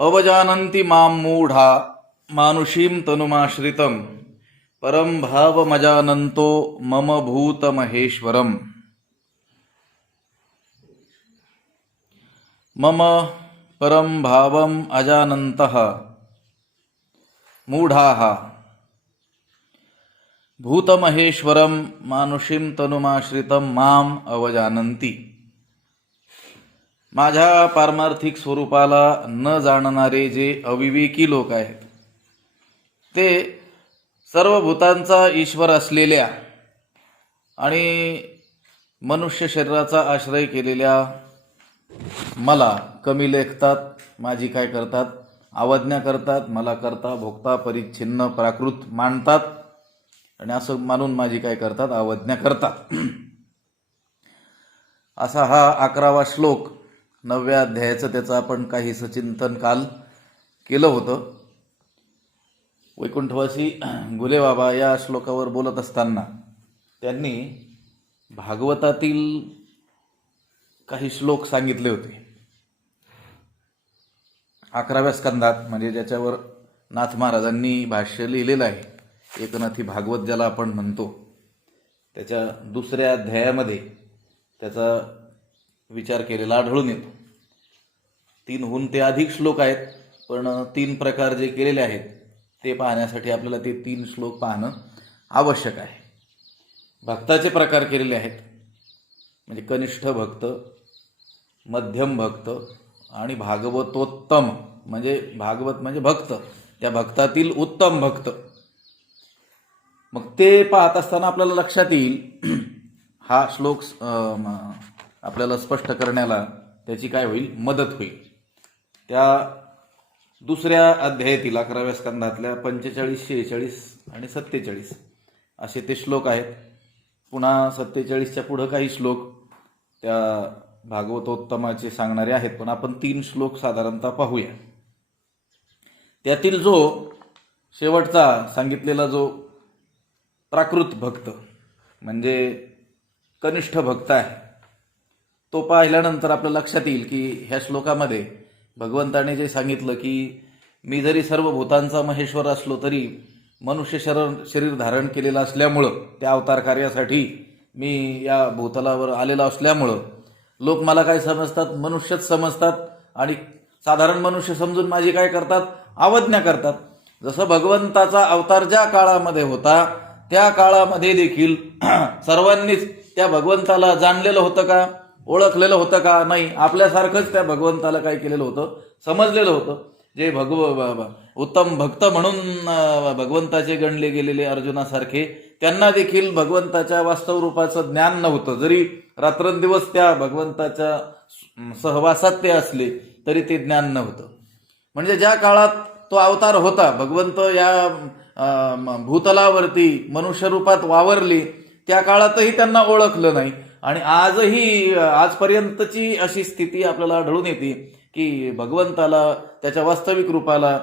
अवजानन्ति मां मूढा मानुषीं तनुमाश्रितं परं भावमजानन्तो मम भूतमहेश्वरम्। मम परं भावम् अजानन्तः मूढाः भूतमहेश्वरं मानुषीं तनुमाश्रितं माम अवजानन्ति। माझ्या पारमार्थिक स्वरूपाला न जाणणारे जे अविवेकी लोक आहेत ते सर्व भूतांचा ईश्वर असलेल्या आणि मनुष्य शरीराचा आश्रय केलेल्या मला कमी लेखतात, माझी काय करतात, अवज्ञा करतात, मला करता भोगता परिच्छिन्न प्राकृत मानतात आणि असं मानून माझी काय करतात, अवज्ञा करतात। असा हा 11वा श्लोक 9व्या अध्यायाचं त्याचं आपण काही चिंतन काल केलं होतं। वैकुंठवासी गुले बाबा या श्लोकावर बोलत असताना त्यांनी भागवतातील काही श्लोक सांगितले होते। 11व्या स्कंदात म्हणजे ज्याच्यावर नाथ महाराजांनी भाष्य लिहिलेलं आहे, एकनाथी भागवत ज्याला आपण म्हणतो, त्याच्या 2ऱ्या अध्यायामध्ये त्याचा विचार केलेला आढळून येतो। 3हून ते अधिक श्लोक आहेत, पण 3 प्रकार जे केलेले आहेत ते पाहण्यासाठी आपल्याला ते 3 श्लोक पाहणं आवश्यक आहे। भक्ताचे प्रकार केलेले आहेत, म्हणजे कनिष्ठ भक्त, मध्यम भक्त आणि भागवतोत्तम, म्हणजे भागवत म्हणजे भक्त, त्या भक्तातील उत्तम भक्त। मग ते पाहत असताना आपल्याला लक्षात येईल हा श्लोक आपल्याला स्पष्ट करण्याला त्याची काय होईल, मदत होईल। त्या 2ऱ्या अध्यायातील 11व्या स्कंदातल्या 45, 46 आणि 47 असे ते श्लोक आहेत। पुन्हा 47च्या पुढे काही श्लोक त्या भागवतोत्तमाचे सांगणारे आहेत, पण आपण 3 श्लोक साधारणतः पाहूया। त्यातील जो शेवटचा सांगितलेला जो प्राकृत भक्त म्हणजे कनिष्ठ भक्त आहे, तो पाहिल्यानंतर आपल्या लक्षात येईल की ह्या श्लोकामध्ये भगवंताने जे सांगितलं की मी जरी सर्व भूतांचा महेश्वर असलो तरी मनुष्य शरीर धारण केलेलं असल्यामुळं, त्या अवतार कार्यासाठी मी या भूतलावर आलेला असल्यामुळं लोक मला काय समजतात, मनुष्यच समजतात आणि साधारण मनुष्य समजून माझी काय करतात, अवज्ञा करतात। जसं भगवंताचा अवतार ज्या काळामध्ये होता त्या काळामध्ये देखील सर्वांनीच त्या भगवंताला जाणलेलं होतं का, ओळखलेलं होतं का, नाही, आपल्यासारखंच त्या भगवंताला काय केलेलं होतं, समजलेलं होतं। जे उत्तम भक्त म्हणून भगवंताचे गणले गेलेले अर्जुनासारखे त्यांना देखील भगवंताच्या वास्तव रूपाचं ज्ञान नव्हतं। जरी रात्रंदिवस त्या भगवंताच्या सहवासात ते असले तरी ते ज्ञान नव्हतं। म्हणजे ज्या काळात तो अवतार होता, भगवंत या भूतलावरती मनुष्य रूपात वावरले, त्या काळातही त्यांना ओळखलं नाही। आणि आजही आजपर्यंतची अशी स्थिती आपल्याला आढळून येते की भगवंताला त्याच्या वास्तविक रूपाला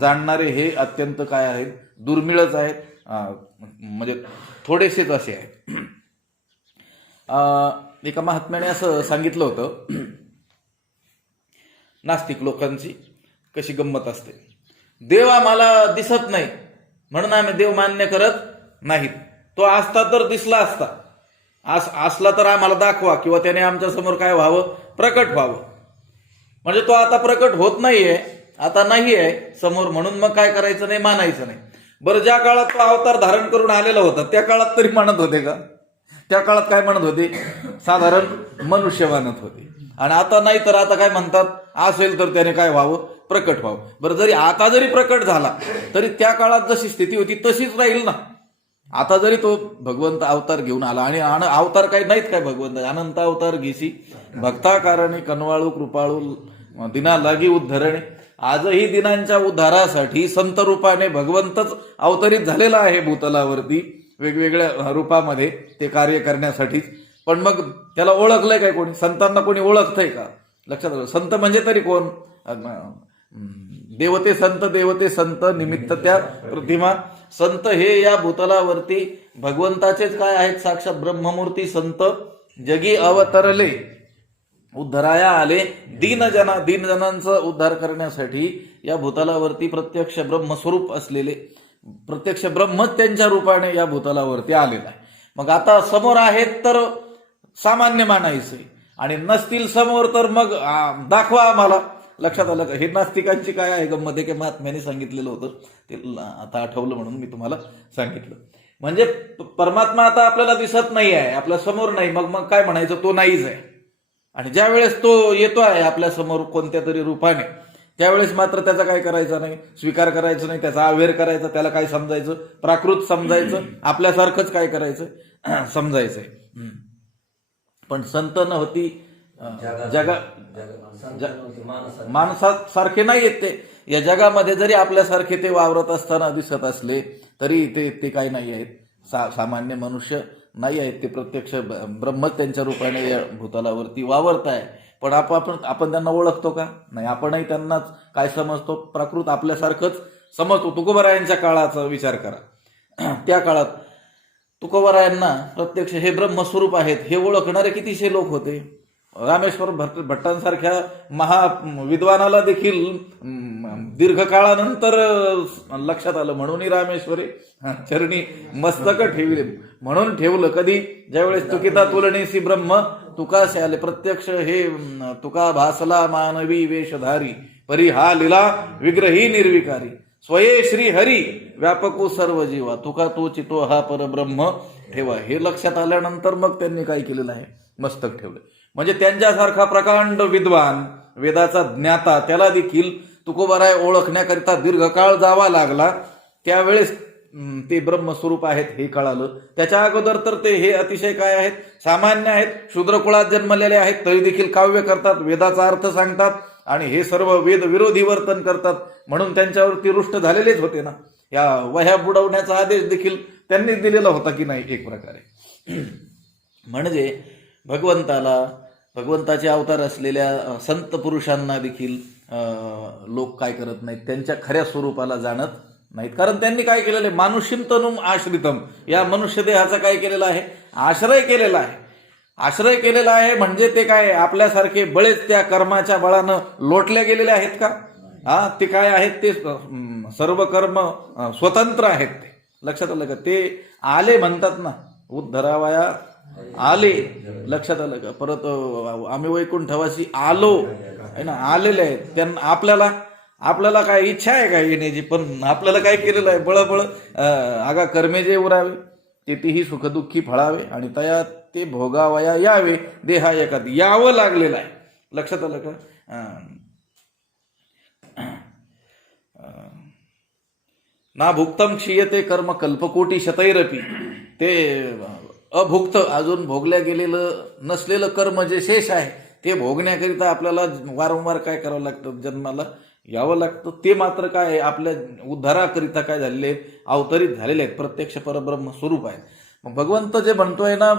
जाणणारे हे अत्यंत काय आहेत, दुर्मिळच आहेत, म्हणजे थोडेसेच असे आहेत। एका महात्म्याने असं सांगितलं होतं, नास्तिक लोकांची कशी गंमत असते, देव आम्हाला दिसत नाही म्हणून आम्ही देव मान्य करत नाहीत, तो असता तर दिसला असता, असला तर आम्हाला दाखवा किंवा त्याने आमच्या समोर काय व्हावं, प्रकट व्हावं। म्हणजे तो आता प्रकट होत नाहीये, आता नाही आहे समोर, म्हणून मग काय करायचं नाही, मानायचं नाही। बरं, ज्या काळात तो अवतार धारण करून आलेला होता त्या काळात तरी मानत होते का? त्या काळात काय म्हणत होते, साधारण मनुष्य मानत होते। आणि आता नाही तर आता काय म्हणतात, असेल तर त्याने काय व्हावं, प्रकट व्हावं। बरं, जरी आता जरी प्रकट झाला तरी त्या काळात जशी स्थिती होती तशीच राहील ना। आता जरी तो भगवंत अवतार घेऊन आला, आणि अवतार काही नाहीत काय भगवंत, अनंत अवतार घेसी भक्ता कारणे कनवाळू कृपाळू दिना लागी उद्धरणे। आजही दिनांच्या उद्धारासाठी संत रूपाने भगवंतच अवतरित झालेला आहे भूतलावरती, वेगवेगळ्या रूपामध्ये ते कार्य करण्यासाठीच। पण मग त्याला ओळखलंय काय कोणी, संतांना कोणी ओळखतंय का? लक्षात आलं, संत म्हणजे तरी कोण, देवते संत, देवते संत निमित्त त्या प्रतिमा। संत हे या भूतलावरती भगवंताचेच काय आहेत, साक्षात ब्रह्ममूर्ती संत जगी अवतरले उद्धराया आले दीनजनांचा उद्धार करण्यासाठी या भूतलावरती प्रत्यक्ष ब्रह्मस्वरूप असलेले प्रत्यक्ष ब्रह्मच त्यांच्या रूपाने या भूतलावरती आलेला आहे. मग आता समोर आहेत तर सामान्य मानायचे आणि नसतील समोर तर मग दाखवा आम्हाला. लक्षात आलं का? हे नास्तिकांची काय आहे गंमत की महात्म्याने सांगितलेलं होतं ते आता आठवलं म्हणून मी तुम्हाला सांगितलं. म्हणजे परमात्मा आता आपल्याला दिसत नाही आहे, आपल्या समोर नाही, मग काय म्हणायचं, तो नाहीच आहे. आणि ज्या वेळेस तो येतो आहे आपल्या समोर कोणत्या तरी रूपाने, त्यावेळेस मात्र त्याचा काय करायचा नाही, स्वीकार करायचा नाही, त्याचा आवेर करायचा, त्याला काय समजायचं, प्राकृत समजायचं, आपल्यासारखंच काय करायचं समजायचंय. पण संत नव्हती माणसासारखे नाही आहेत ते. या जगामध्ये जरी आपल्यासारखे ते वावरत असताना दिसत असले तरी ते काय नाही आहेत, सामान्य मनुष्य नाही आहेत. ते प्रत्यक्ष ब्रह्मच त्यांच्या रूपाने या भूतलावरती वावरत आहे. पण आपण त्यांना ओळखतो का? नाही. आपणही त्यांनाच काय समजतो, प्राकृत आपल्यासारखंच समजतो. तुकोबारायांच्या काळाचा विचार करा. त्या काळात तुकोबारायांना प्रत्यक्ष हे ब्रह्मस्वरूप आहेत हे ओळखणारे कितीशे लोक होते. रामेश्वर भट्टांसारख्या महाविद्वानाला देखील दीर्घकाळानंतर लक्षात आलं, म्हणून रामेश्वरी चरणी मस्तक ठेवले, म्हणून ठेवलं. कधी? ज्यावेळेस तुकिता तुलनेसी ब्रह्म तुकासे आले. प्रत्यक्ष हे तुका भासला मानवी वेशधारी, परी हा लिला विग्रही निर्विकारी, स्वये श्री हरी व्यापको सर्व जीवा, तुका तो चितो हा परब्रह्म ठेवा. हे लक्षात आल्यानंतर मग त्यांनी काय केलेलं आहे, मस्तक ठेवलं. म्हणजे त्यांच्यासारखा प्रकांड विद्वान, वेदाचा ज्ञाता, त्याला देखील तुकोबाराय ओळखण्याकरिता दीर्घकाळ जावा लागला. त्यावेळेस ते ब्रह्मस्वरूप आहेत हे कळालं. त्याच्या अगोदर तर ते हे अतिशय काय आहेत, सामान्य आहेत, शूद्रकुळात जन्मलेले आहेत, तरी देखील काव्य करतात, वेदाचा अर्थ सांगतात आणि हे सर्व वेद विरोधी वर्तन करतात. म्हणून त्यांच्यावरती रुष्ट झालेलेच होते ना. या वह्या बुडवण्याचा आदेश देखील त्यांनीच दिलेला होता की नाही एक प्रकारे. म्हणजे भगवंताचे अवतार असलेल्या संत पुरुषांना देखील लोक काय करत नाहीत, त्यांच्या खऱ्या स्वरूपाला जाणत नाहीत. कारण त्यांनी काय केलेलं आहे, मानुषीम तनुम आश्रितम, या मनुष्य देहाचा काय केलेला आहे, आश्रय केलेला आहे. आश्रय केलेला आहे म्हणजे ते काय आपल्यासारखे बळेच त्या कर्माच्या बळानं लोटल्या गेलेले आहेत का? ते काय आहेत, ते सर्व कर्म स्वतंत्र आहेत. ते लक्षात आलं का? ते आले म्हणतात ना, उद्धरावया आले. लक्षात आलं का? परत आम्ही वैकुंठवासी आलो आहे ना, आलेले आहेत. त्यांना आपल्याला काय इच्छा आहे का येण्याची? पण आपल्याला काय केलेलं आहे, बळबळ आगा कर्मे जे उरावे तेथेही सुखदुःखी फळावे आणि तया ते भोगावया यावे, देहा एखादी यावं लागलेलं आहे. लक्षात आलं का? ना भुक्तम क्षीयते कर्म कल्पकोटी शतैरपी, ते अभुक्त अजून भोगल्या गेलेलं नसलेलं कर्म जे शेष आहे ते भोगण्याकरिता आपल्याला वारंवार काय करावं लागतं, जन्माला यावं लागतं. ते मात्र काय आहे, आपल्या उद्धाराकरिता काय झालेले आहेत, अवतरित झालेले आहेत, प्रत्यक्ष परब्रह्म स्वरूप आहे. मग भगवंत जे म्हणतोय ना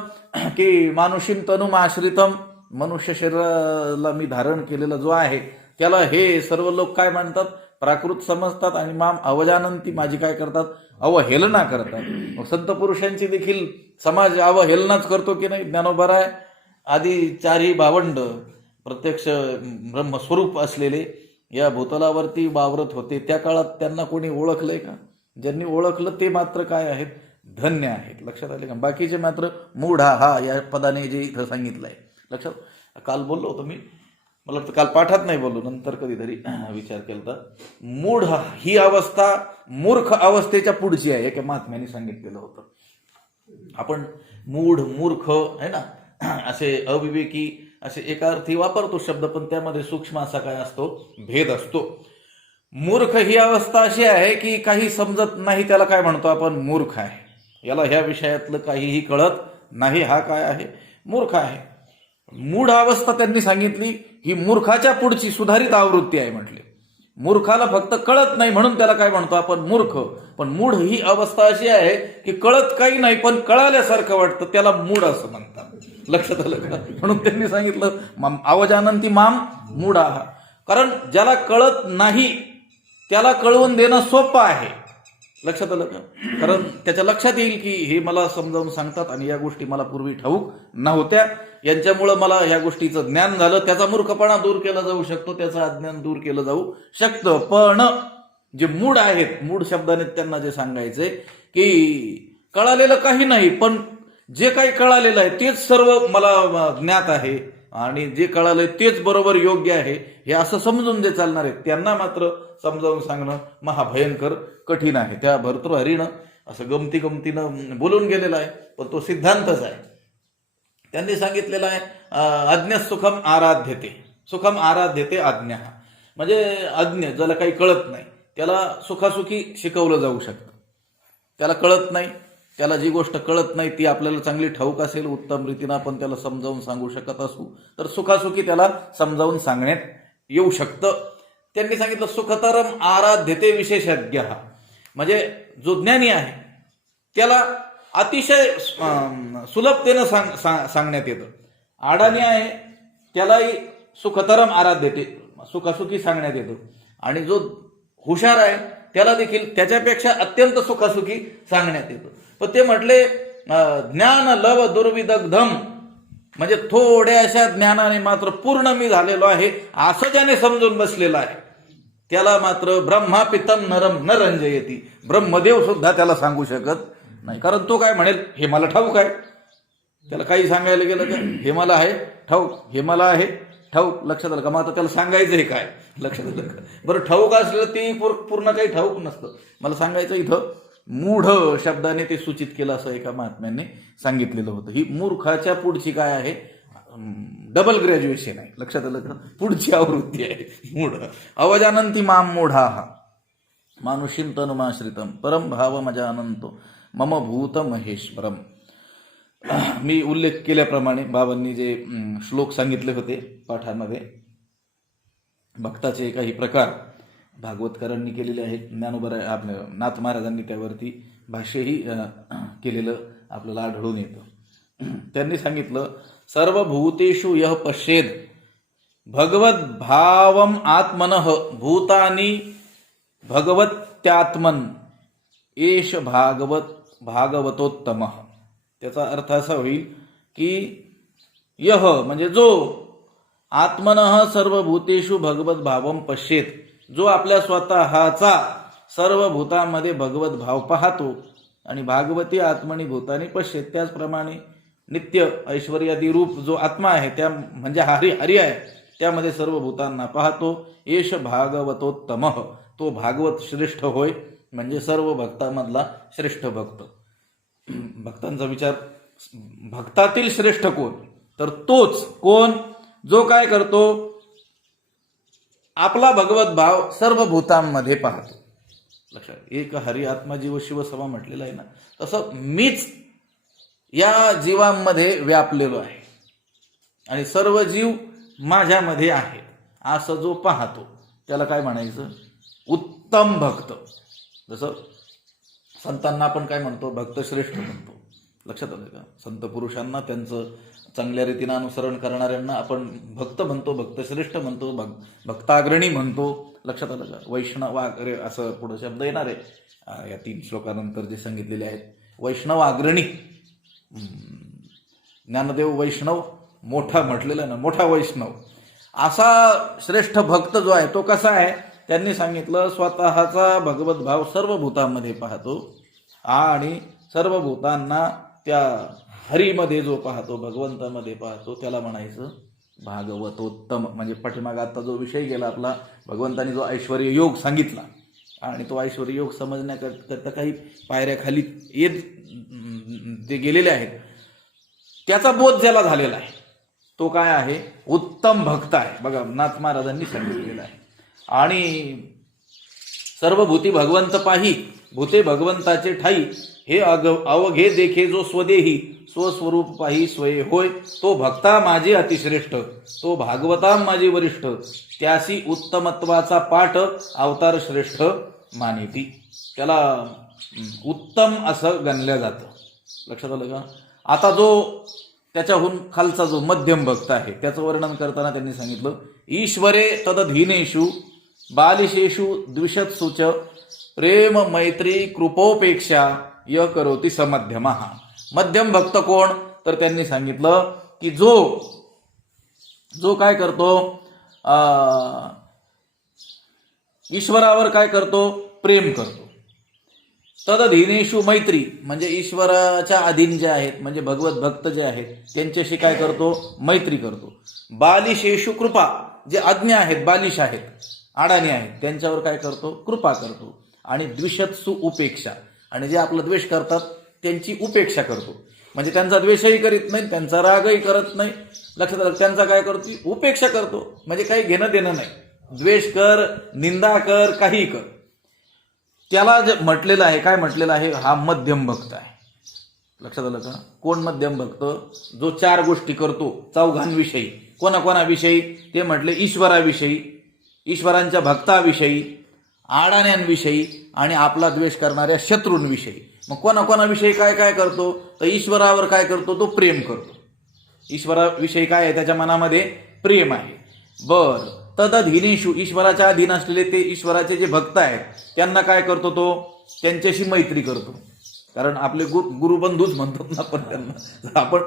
की मानुषीम तनुम आश्रितम, मनुष्य शरीराला मी धारण केलेला जो आहे त्याला हे सर्व लोक काय म्हणतात, प्राकृत समजतात आणि माम अवजानंती, माझी काय करतात, अवहेलना करतात. मग संत पुरुषांची देखील समाज अवहेलनाच करतो की नाही. ज्ञानोबराय आदी चारही भावंड प्रत्यक्ष ब्रह्मस्वरूप असलेले या भूतलावरती वावरत होते. त्या काळात त्यांना कोणी ओळखलंय का? ज्यांनी ओळखलं ते मात्र काय आहेत, धन्य आहेत. लक्षात आले का? बाकीचे मात्र मूढा हा या पदाने जे इथं सांगितलंय. लक्षात, काल बोललो होतो मी, मला काल पाठात नाही बोललो, नंतर कधीतरी विचार केला. मूढ ही अवस्था मूर्ख अवस्थेच्या पुढची आहे, एका महात्म्याने सांगितलेलं होतं. आपण मूढ, मूर्ख आहे ना, असे अविवेकी असे एका अर्थी वापरतो शब्द, पण त्यामध्ये सूक्ष्म असा काय असतो, भेद असतो. मूर्ख ही अवस्था अशी आहे की काही समजत नाही, त्याला काय म्हणतो आपण, मूर्ख आहे. याला ह्या विषयातलं काहीही कळत नाही, हा काय आहे, मूर्ख आहे. मूढ अवस्था त्यांनी सांगितली ही मूर्खाच्या पुढची सुधारित आवृत्ती आहे म्हटले. मूर्खाला फक्त कळत नाही म्हणून त्याला काय म्हणतो आपण, मूर्ख. पण मूढ ही अवस्था अशी आहे की कळत काही नाही पण कळाल्यासारखं वाटतं, त्याला मूढ असं म्हणतात. लक्षात आलं का? म्हणून त्यांनी सांगितलं अवजानंती माम मूढ आहा. कारण ज्याला कळत नाही त्याला कळवून देणं सोपं आहे. लक्षात आलं का? कारण त्याच्या लक्षात येईल की हे मला समजावून सांगतात आणि या गोष्टी मला पूर्वी ठाऊक नव्हत्या. यांच्यामुळं मला ह्या गोष्टीचं ज्ञान झालं, त्याचा मूर्खपणा दूर केला जाऊ शकतो, त्याचं अज्ञान दूर केलं जाऊ शकतं. पण जे मूढ आहेत, मूढ शब्दाने त्यांना जे सांगायचंय की कळालेलं काही नाही, पण जे काही कळालेलं आहे तेच सर्व मला ज्ञात आहे आणि जे कळालंय तेच बरोबर योग्य आहे, हे असं समजून जे चालणार आहे त्यांना मात्र समजावून सांगणं महाभयंकर कठीण आहे. त्या भर्तृहरीनं असं गमतीनं बोलून गेलेलं आहे, पण तो सिद्धांतच आहे. त्यांनी सांगितलेलं आहे अज्ञ सुखम आराध्यते, सुखम आराध्यते आज्ञा. म्हणजे अज्ञ ज्याला काही कळत नाही त्याला सुखासुखी शिकवलं जाऊ शकतं. त्याला कळत नाही, त्याला जी गोष्ट कळत नाही ती आपल्याला चांगली ठाऊक असेल, उत्तम रीतीनं आपण त्याला समजावून सांगू शकत असू तर सुखासुखी त्याला समजावून सांगण्यात येऊ शकतं. त्यांनी सांगितलं सुखतरम आराध्यते विशेषज्ञ. म्हणजे जो ज्ञानी आहे त्याला अतिशय सुलभतेनं सांगण्यात येतं. अडाणी आहे त्यालाही सुखतरम आराध्यते, सुखासुखी सांगण्यात येतं. आणि जो हुशार आहे त्याला देखील त्याच्यापेक्षा अत्यंत सुखासुखी सांगण्यात येतं. पण ते म्हटले ज्ञान लव दुर्विदग्धम, म्हणजे थोड्याशा ज्ञानाने मात्र पूर्ण मी झालेलो आहे असं ज्याने समजून बसलेला आहे त्याला मात्र ब्रह्मापितम नरम न रंजयती, ब्रह्मदेव सुद्धा त्याला सांगू शकत नाही. कारण तो काय म्हणेल, हे मला ठाऊक आहे. त्याला काही सांगायला गेलं का हे मला आहे ठाऊक, हे मला आहे ठाऊक. लक्षात आलं का? मग आता त्याला सांगायचं हे काय? लक्षात आलं का? बरं, ठाऊक असलेलं ते पूर्ण काही ठाऊक नसतं. मला सांगायचं इथं मूढ शब्दाने ते सूचित केलं असं एका महात्म्याने सांगितलेलं होतं. ही मूर्खाच्या पुढची काय आहे? डबल ग्रॅज्युएशन आहे. लक्षात आलं का? पुढची आवृत्ती आहे मूढ. अवजानंती माम मूढा मानुषीम तनुमाश्रितम परम भाव मजा अनंतो मम भूत महेश्वरम. मी उल्लेख केल्याप्रमाणे बाबांनी जे श्लोक सांगितले होते पाठामध्ये, भक्ताचे काही प्रकार भागवतकरांनी केलेले आहेत. आपल्या नाथ महाराजांनी त्यावरती भाष्यही केलेलं आपल्याला आढळून येतं. त्यांनी सांगितलं सर्वभूतेषु यः पश्येद भगवत भावम आत्मनः भूतानि भगवत्यात्मन एष भागवतोत्तमः. त्याचा अर्थ असा होईल की यह म्हणजे जो, आत्मनः सर्वभूतेषु भगवत भावम पश्येत, जो आपल्या स्वतःचा सर्व भूतांमध्ये भगवत भाव पाहतो आणि भागवती आत्मनी भूतानी पश्येत, त्याचप्रमाणे नित्य ऐश्वर्यादी रूप जो आत्मा आहे त्या म्हणजे हरी आहे त्यामध्ये सर्व भूतांना पाहतो. एष भागवतोत्तमः, तो भागवत श्रेष्ठ होय, म्हणजे सर्व भक्तांमधला श्रेष्ठ भक्त. भक्तांचा विचार, भक्तातील श्रेष्ठ कोण? तर तोच कोण जो काय करतो, आपला भगवत भाव सर्व भूतांमध्ये पाहतो. लक्षात, एक हरी आत्मा जीव शिव सभा म्हटलेला आहे ना, तसं मीच या जीवांमध्ये व्यापलेलो आहे आणि सर्व जीव माझ्यामध्ये आहे असं जो पाहतो त्याला काय म्हणायचं? उत्तम भक्त. जसं संतांना आपण काय म्हणतो? भक्त श्रेष्ठ म्हणतो. लक्षात आलं का? संत पुरुषांना, त्यांचं चांगल्या रीतीनं अनुसरण करणाऱ्यांना आपण भक्त म्हणतो, भक्त श्रेष्ठ म्हणतो, भक्ताग्रणी म्हणतो. लक्षात आलं का? वैष्णवाग्रे असं पुढे शब्द येणार आहे या 3 श्लोकानंतर जे सांगितलेले आहेत. वैष्णवाग्रणी, ज्ञानदेव वैष्णव मोठा म्हटलेला आहे ना, मोठा वैष्णव. असा श्रेष्ठ भक्त जो आहे तो कसा आहे? त्यांनी सांगितलं स्वतःचा भगवत भाव सर्व भूतांमध्ये पाहतो आणि सर्व भूतांना त्या हरीमध्ये जो पाहतो, भगवंतामध्ये पाहतो, त्याला म्हणायचं भागवतोत्तम. म्हणजे पाठीमागे आता जो विषय गेला आपला, भगवंतानी जो ऐश्वर्य योग सांगितला आणि तो ऐश्वर्य योग समजण्याकरता काही पायऱ्या खाली येत ते गेलेले आहेत, त्याचा बोध ज्याला झालेला आहे तो काय आहे? उत्तम भक्त आहे. बघा, नाथ महाराजांनी सांगितलेलं आहे. आणि सर्व भूती भगवंत पाही, भूते भगवंताचे ठाई, हे अवघे देखे जो स्वदेही, स्वस्वरूप पाही स्वये होय, तो भक्ता माझी अतिश्रेष्ठ, तो भागवता माझी वरिष्ठ, त्यासी उत्तमत्वाचा पाठ अवतार श्रेष्ठ मानिती. त्याला उत्तम असं गणलं जातं. लक्षात आलं का? आता जो त्याच्याहून खालचा जो मध्यम भक्त आहे त्याचं वर्णन करताना त्यांनी सांगितलं ईश्वरे तदधीनेषु बालिशेषु द्विषत्सुच प्रेम मैत्री कृपोपेक्षा य करोति समध्यमः. मध्यम भक्त कोण? तर त्यांनी सांगितलं की जो काय करतो ईश्वरावर काय करतो, प्रेम करतो. तदधीनेषु मैत्री, म्हणजे ईश्वराच्या अधीन जे आहेत म्हणजे भगवत भक्त जे आहेत त्यांच्याशी काय करतो, मैत्री करतो. बालिशेषु कृपा, जे अज्ञ आहेत, बालिश आहेत, अडाणी आहेत, त्यांच्यावर काय करतो, कृपा करतो. आणि द्विषत्सु उपेक्षा, आणि जे आपला द्वेष करतात त्यांची उपेक्षा करतो. म्हणजे त्यांचा द्वेषही करीत नाही, त्यांचा रागही करत नाही. लक्षात आलं, त्यांचा काय करतो, उपेक्षा करतो. म्हणजे काही घेणं देणं नाही. द्वेष कर, निंदा कर, काही कर, त्याला जे म्हटलेलं आहे, काय म्हटलेलं आहे, हा मध्यम भक्त आहे. लक्षात आलं का? कोण मध्यम भक्त? जो 4 गोष्टी करतो चौघांविषयी. कोणाकोणाविषयी? ते म्हटले ईश्वराविषयी, ईश्वरांच्या भक्ताविषयी, आडाण्यांविषयी आणि आपला द्वेष करणाऱ्या शत्रूंविषयी. मग कोणाकोणाविषयी काय काय करतो? तर ईश्वरावर काय करतो, तो प्रेम करतो. ईश्वराविषयी काय आहे, त्याच्या मनामध्ये प्रेम आहे. बर, तदधीनेषु, ईश्वराच्या अधीन असलेले ते ईश्वराचे जे भक्त आहेत त्यांना काय करतो, तो त्यांच्याशी मैत्री करतो. कारण आपले गुरुबंधूच म्हणतो ना आपण त्यांना. आपण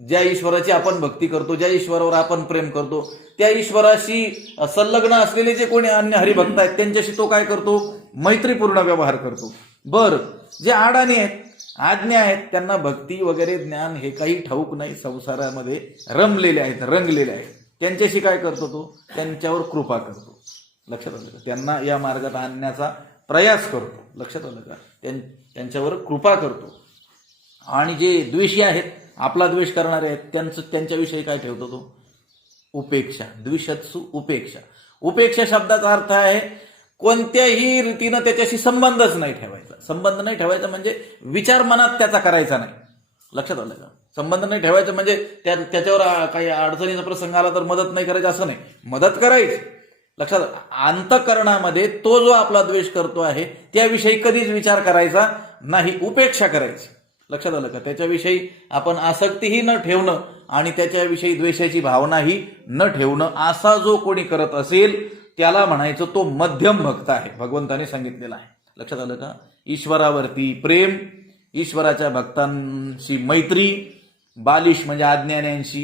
ज्या ईश्वराची आपण भक्ती करतो, ज्या ईश्वरावर आपण प्रेम करतो, त्या ईश्वराशी संलग्न असलेले जे कोणी अन्य हरिभक्त आहेत त्यांच्याशी तो काय करतो, मैत्रीपूर्ण व्यवहार करतो. बर, जे अडाणी आहेत, आज्ञा आहेत, त्यांना भक्ती वगैरे ज्ञान हे काही ठाऊक नाही, संसारामध्ये रमलेले आहेत, रंगलेले आहेत, त्यांच्याशी काय करतो, तो त्यांच्यावर कृपा करतो. लक्षात आलं का? त्यांना या मार्गात आणण्याचा प्रयास करतो. लक्षात आलं का? त्यांच्यावर कृपा करतो. आणि जे द्वेषी आहेत, आपला द्वेष करणारे आहेत, त्यांच्याविषयी काय ठेवतो, तो उपेक्षा. द्विषत्सु उपेक्षा. उपेक्षा शब्दाचा अर्थ आहे कोणत्याही रीतीनं त्याच्याशी संबंधच नाही ठेवायचा. संबंध नाही ठेवायचा म्हणजे विचार मनात त्याचा करायचा नाही. लक्षात आलं का? संबंध नाही ठेवायचं म्हणजे त्याच्यावर काही अडचणीचा प्रसंग आला तर मदत नाही करायची असं नाही, मदत करायची. लक्षात, अंतःकरणामध्ये तो जो आपला द्वेष करतो आहे त्याविषयी कधीच विचार करायचा नाही, उपेक्षा करायची. लक्षात आलं का? त्याच्याविषयी आपण आसक्तीही न ठेवणं आणि त्याच्याविषयी द्वेषाची भावनाही न ठेवणं, असा जो कोणी करत असेल त्याला म्हणायचं तो मध्यम भक्त आहे. भगवंताने सांगितलेलं आहे. लक्षात आलं का? ईश्वरावरती प्रेम, ईश्वराच्या भक्तांशी मैत्री, बालिश म्हणजे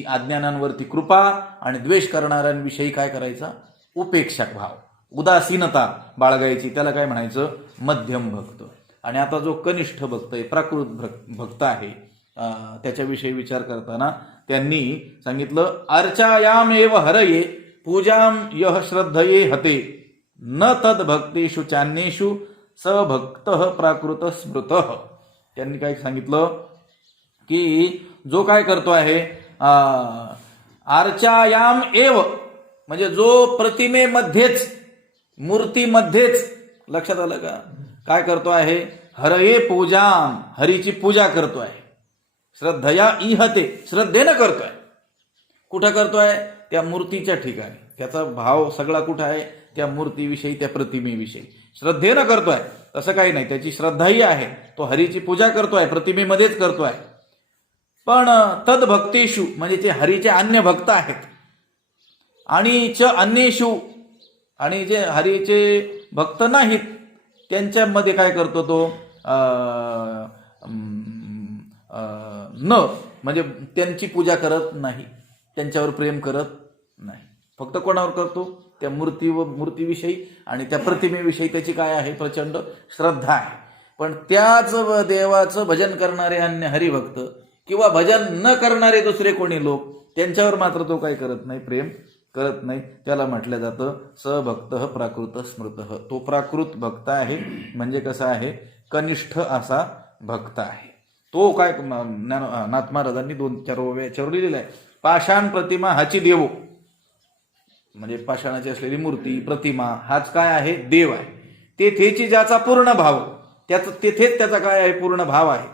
अज्ञानांवरती कृपा आणि द्वेष करणाऱ्यांविषयी काय करायचा, उपेक्षा भाव, उदासीनता बाळगायची. त्याला काय म्हणायचं, मध्यम भक्त. आणि आता जो कनिष्ठ भक्त आहे, प्राकृत भक्त आहे, त्याच्याविषयी विचार करताना त्यांनी सांगितलं, अर्चायाम एव हरये पूजाम यह श्रद्धये हते न तद भक्तेषु चान्येषु स भक्त प्राकृत स्मृत. त्यांनी काय सांगितलं की जो काय करतो आहे अर्चायाम एव, म्हणजे जो प्रतिमेमध्येच, मूर्तीमध्येच, लक्षात आलं का, काय करतो आहे, हरये पूजाम, हरीची पूजा करतो आहे, श्रद्धया इहते, श्रद्धेनं करतोय. कुठं करतोय, त्या मूर्तीच्या ठिकाणी. त्याचा भाव सगळा कुठं आहे, त्या मूर्तीविषयी, त्या प्रतिमेविषयी श्रद्धेनं करतोय. तसं काही नाही, त्याची श्रद्धाही आहे, तो हरीची पूजा करतोय, प्रतिमेमध्येच करतोय. पण तद्भक्तेषु म्हणजे ते हरीचे अन्य भक्त आहेत, आणि च अन्येषु, आणि जे हरीचे भक्त नाहीत त्यांच्यामध्ये काय करतो तो न, म्हणजे त्यांची पूजा करत नाही, त्यांच्यावर प्रेम करत नाही. फक्त कोणावर करतो, त्या मूर्तीविषयी आणि त्या प्रतिमेविषयी त्याची काय आहे, प्रचंड श्रद्धा आहे. पण त्याच देवाचं भजन करणारे अन्य हरिभक्त किंवा भजन न करणारे दुसरे कोणी लोक, त्यांच्यावर मात्र तो काय करत नाही, प्रेम करत नाही. त्याला म्हटलं जातं सभक्त प्राकृत स्मृत. तो प्राकृत भक्त आहे, म्हणजे कसा आहे, कनिष्ठ असा भक्त आहे. तो काय नाथ महाराजांनी 2-4 ओव्याच्यावर लिहिलेला आहे, पाषाण प्रतिमा हाची देवो, म्हणजे पाषाणाची असलेली मूर्ती, प्रतिमा, हाच काय आहे, देव आहे. तेथेची ज्याचा पूर्ण भाव, तेथेच त्याचा काय आहे, पूर्ण भाव आहे.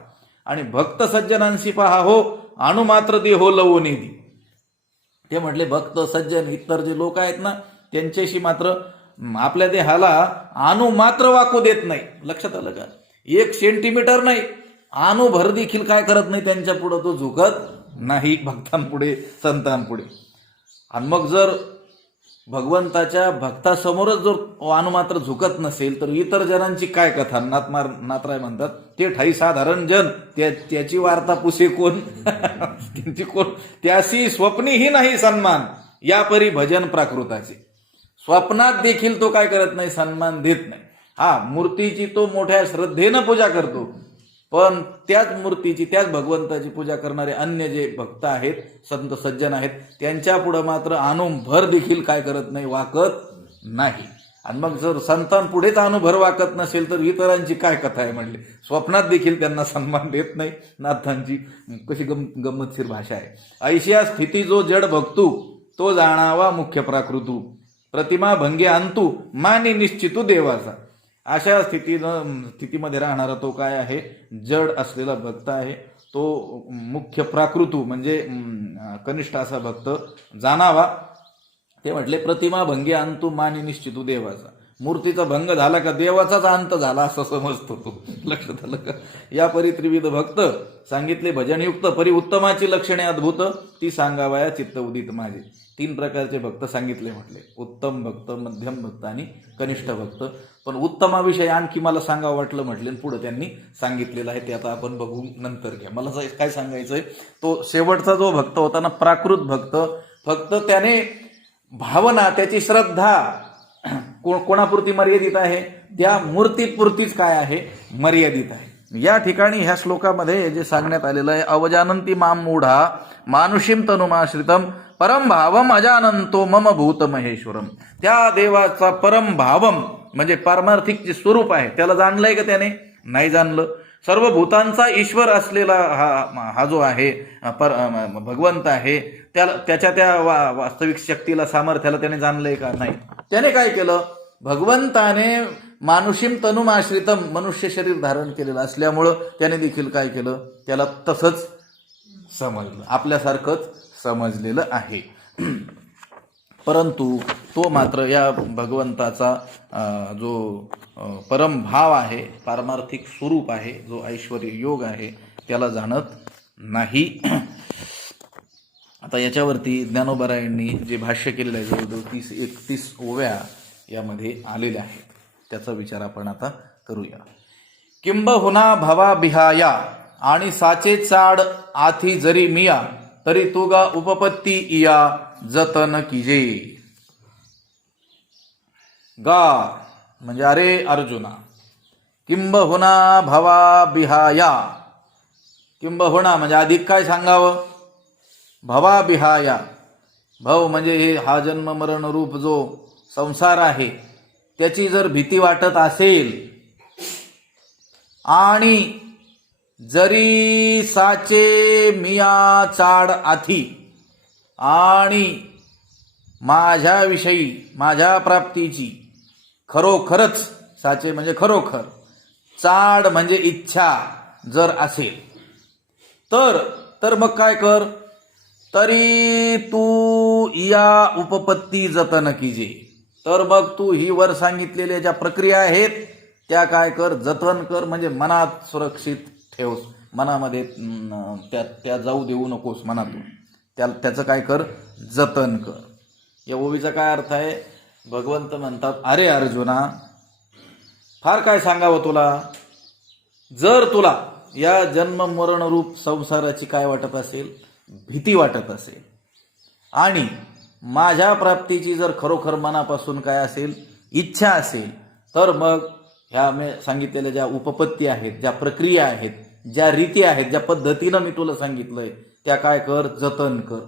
आणि भक्त सज्जनांशी पहा हो, अणुमात्र देहो लवो निधी. ते म्हटले भक्त सज्जन इतर जे लोक आहेत ना, त्यांच्याशी मात्र आपल्या देहाला अणुमात्र वाकू देत नाही. लक्षात आलं का? 1 सेंटीमीटर नाही, अणुभर देखील काय करत नाही, त्यांच्या पुढे तो झुकत नाही, भक्तांपुढे, संतांपुढे. आणि मग जर भगवंताच्या भक्तासमोरच जर अनुमात्र झुकत नसेल तर इतर जनांची काय कथा. नाथराय म्हणतात ते ठाई साधारण जन त्याची वार्ता पुसे कोण त्यांची कोण त्यासी स्वप्नीही नाही सन्मान या परी भजन प्राकृताचे. स्वप्नात देखील तो काय करत नाही, सन्मान देत नाही. हा, मूर्तीची तो मोठ्या श्रद्धेनं पूजा करतो, पण त्याच मूर्तीची त्याच भगवंताची पूजा करणारे अन्य जे भक्त आहेत, संत सज्जन आहेत, त्यांच्या पुढे मात्र अनुभर देखील काय करत नाही, वाकत नाही. आणि मग जर संतांपुढेच अनुभर वाकत नसेल तर इतरांची काय कथा आहे म्हणले. स्वप्नात देखील त्यांना सन्मान देत नाही. नाथांची कशी गंमतशीर भाषा आहे. ऐशिया स्थिती जो जड भक्तू तो जाणावा मुख्य प्राकृतू प्रतिमा भंगे अंतू मानी निश्चितू देवाचा. अशा स्थितीमध्ये राहणारा तो काय आहे, जड असलेला भक्त आहे. तो मुख्य प्राकृतू म्हणजे कनिष्ठ असा भक्त जाणावा. ते म्हटले प्रतिमा भंगे अंतू मानी निश्चितू देवाचा. मूर्तीचा भंग झाला का देवाचाच अंत झाला असं समजतो तो. लक्षात आलं का. या परी त्रिविध भक्त सांगितले भजनयुक्त परी उत्तमाची लक्षणे अद्भुत ती सांगावया चित्त उदित माझे. 3 प्रकारचे भक्त सांगितले म्हटले, उत्तम भक्त, मध्यम भक्त आणि कनिष्ठ भक्त. पण उत्तमाविषयी आणखी मला सांगावं वाटलं म्हटले, पुढे त्यांनी सांगितलेलं आहे ते आता आपण बघू नंतर घ्या. मला काय सांगायचंय, तो शेवटचा जो भक्त होता ना, प्राकृत भक्त, फक्त त्याने भावना, त्याची श्रद्धा कोणापुरती मर्यादित आहे, त्या मूर्तीपुरतीच काय आहे, मर्यादित आहे. या ठिकाणी ह्या श्लोकामध्ये जे सांगण्यात आलेलं आहे, अवजानंती माम मूढा मानुषीम तनुमाश्रितम परम भावम अजानंतो मम भूत महेश्वरम. त्या देवाचा परम भावम म्हणजे पारमार्थिक जे स्वरूप आहे त्याला जाणलंय का त्याने, नाही जाणलं. सर्व भूतांचा ईश्वर असलेला हा जो आहे भगवंत आहे, त्याला त्याच्या त्या वास्तविक शक्तीला, सामर्थ्याला त्याने जाणलंय का, नाही. त्याने काय केलं, भगवंताने मानुषीम तनुमाश्रितम मनुष्य शरीर धारण केलेलं असल्यामुळं त्याने देखील काय केलं, त्याला तसंच समजलं, आपल्यासारखंच समजलेलं आहे. परंतु तो मात्र या भगवंताचा जो परम भाव आहे, पारमार्थिक स्वरूप आहे, जो ऐश्वर्य योग आहे, त्याला जाणत नाही. आता याच्यावरती ज्ञानोबरायांनी जे भाष्य केलेलं आहे, जवळजवळ 30-31 ओव्या यामध्ये आलेल्या आहेत. त्याचा विचार आपण आता करूया. किंबहुना भवा बिहाया आणि साचे चाड आथी जरी मिया तरी तुगा उपपत्ती इया जतन किजे. गा म्हणजे अरे अर्जुना, किंबहुना भवा बिहाया, किंबहुना म्हणजे अधिक काय सांगावं, भवा बिहाया, भव म्हणजे हे हा जन्म मरण रूप जो संसार आहे त्याची जर भीती वाटत असेल, आणि जरी साचे मिया चाड आथी, आणि माझ्याविषयी माझ्या प्राप्तीची खरोखरच, साचे म्हणजे खरोखर, चाड म्हणजे इच्छा जर असेल तर मग काय कर, तरी तू या उपपत्ती जतन कीजे. तर मग तू ही वर सांगितलेल्या ज्या प्रक्रिया आहेत त्या काय कर, जतन कर, म्हणजे मनात सुरक्षित ठेवस, मनामध्ये त्या जाऊ देऊ नकोस मनातून, त्याचं काय कर, जतन कर. या ओवीचा काय अर्थ आहे, भगवंत म्हणतात अरे अर्जुना, फार काय सांगावं तुला, जर तुला या जन्म मरण रूप संसाराची काय वाटत असेल, भीती वाटत असेल, आणि माझ्या प्राप्तीची जर खरोखर मनापासून काय असेल, इच्छा असेल, तर मग ह्या मी सांगितलेल्या ज्या उपपत्ती आहेत, ज्या प्रक्रिया आहेत, ज्या रीती आहेत, ज्या पद्धतीनं मी तुला सांगितलंय त्या काय कर, जतन कर,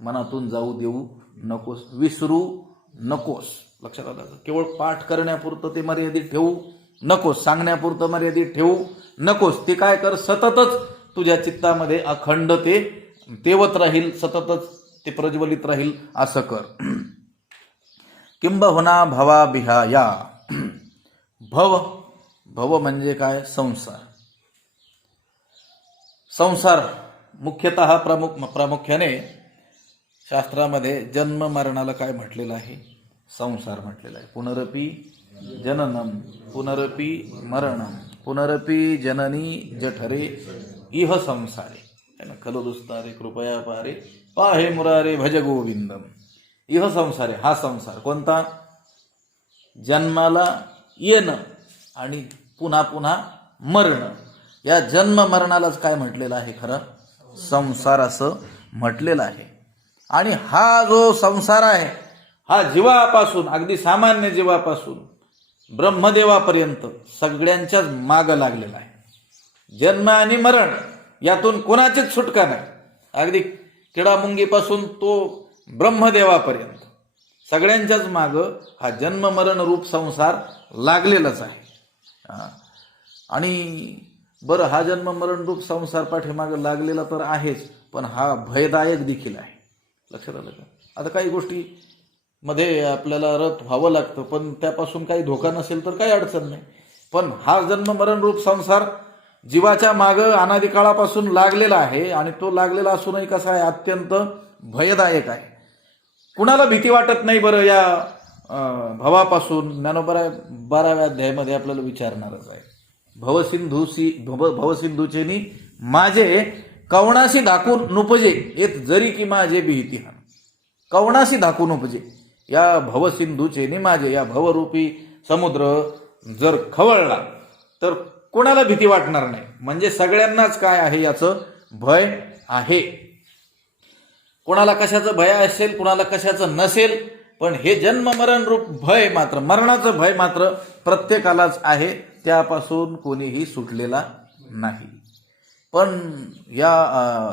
मनातून जाऊ देऊ नकोस, विसरू नकोस. लक्षात आलं, केवळ पाठ करण्यापुरतं ते मर्यादित ठेवू नकोस, सांगण्यापुरतं मर्यादित ठेवू नकोस, ते काय कर, सततच तुझ्या चित्तामध्ये अखंड ते तेवत राहील, सततच ते प्रज्वलित राहील, असं कर. किंबहुना भवा बिहाया. भव म्हणजे काय, संसार. संसार मुख्यतः प्रामुख्याने शास्त्रामध्ये जन्म मरणाला काय म्हटलेलं आहे, संसार म्हटलेला आहे. पुनरपी जननम पुनरपी मरणम पुनरपी जननी जठरे इह संसारे खलु दुस्तारे कृपया पारे पाहे मुरारे भज गोविंदम. इह संसार आहे, हा संसार कोणता? जन्माला येणं आणि पुन्हा पुन्हा मरणं. या जन्म मरणालाच काय म्हटलेलं आहे? खरं संसार असं म्हटलेलं आहे. आणि हा जो संसार आहे हा जीवापासून, अगदी सामान्य जीवापासून ब्रह्मदेवापर्यंत सगळ्यांच्याच माग लागलेला आहे. जन्म आणि मरण यातून कोणाचीच सुटका नाही. अगदी किडामुंगीपासून तो ब्रह्मदेवापर्यंत सगळ्यांच्याच माग हा जन्म मरण रूप संसार लागलेलाच आहे. आणि बरं, हा जन्म मरण रूप संसार पाठीमागं लागलेला तर आहेच, पण हा भयदायक देखील आहे. लक्षात आलं का? आता काही गोष्टी मध्ये आपल्याला रत व्हावं लागतं, पण त्यापासून काही धोका नसेल तर काही अडचण नाही. पण हा जन्म मरण रूप संसार जीवाच्या मागं अनादी काळापासून लागलेला आहे. आणि तो लागलेला असूनही कसा आहे? अत्यंत भयदायक आहे. कुणाला भीती वाटत नाही बरं या भवापासून? ज्ञानोबा 12व्या अध्यायामध्ये आपल्याला विचारणारच आहे. भवसिंधूचेनी माझे कवणाशी धाकून नुपजे येत जरी की माझे भीती हा. कवणाशी धाकून उपजे, या भवसिंधूचेनी माझे, या भवरूपी समुद्र जर खवळला तर कोणाला भीती वाटणार नाही. म्हणजे सगळ्यांनाच काय आहे? याचं भय आहे. कोणाला कशाचं भय असेल, कोणाला कशाचं नसेल, पण हे जन्म मरण रूप भय मात्र, मरणाचं भय मात्र प्रत्येकालाच आहे. त्यापासून कोणीही सुटलेला नाही. पण या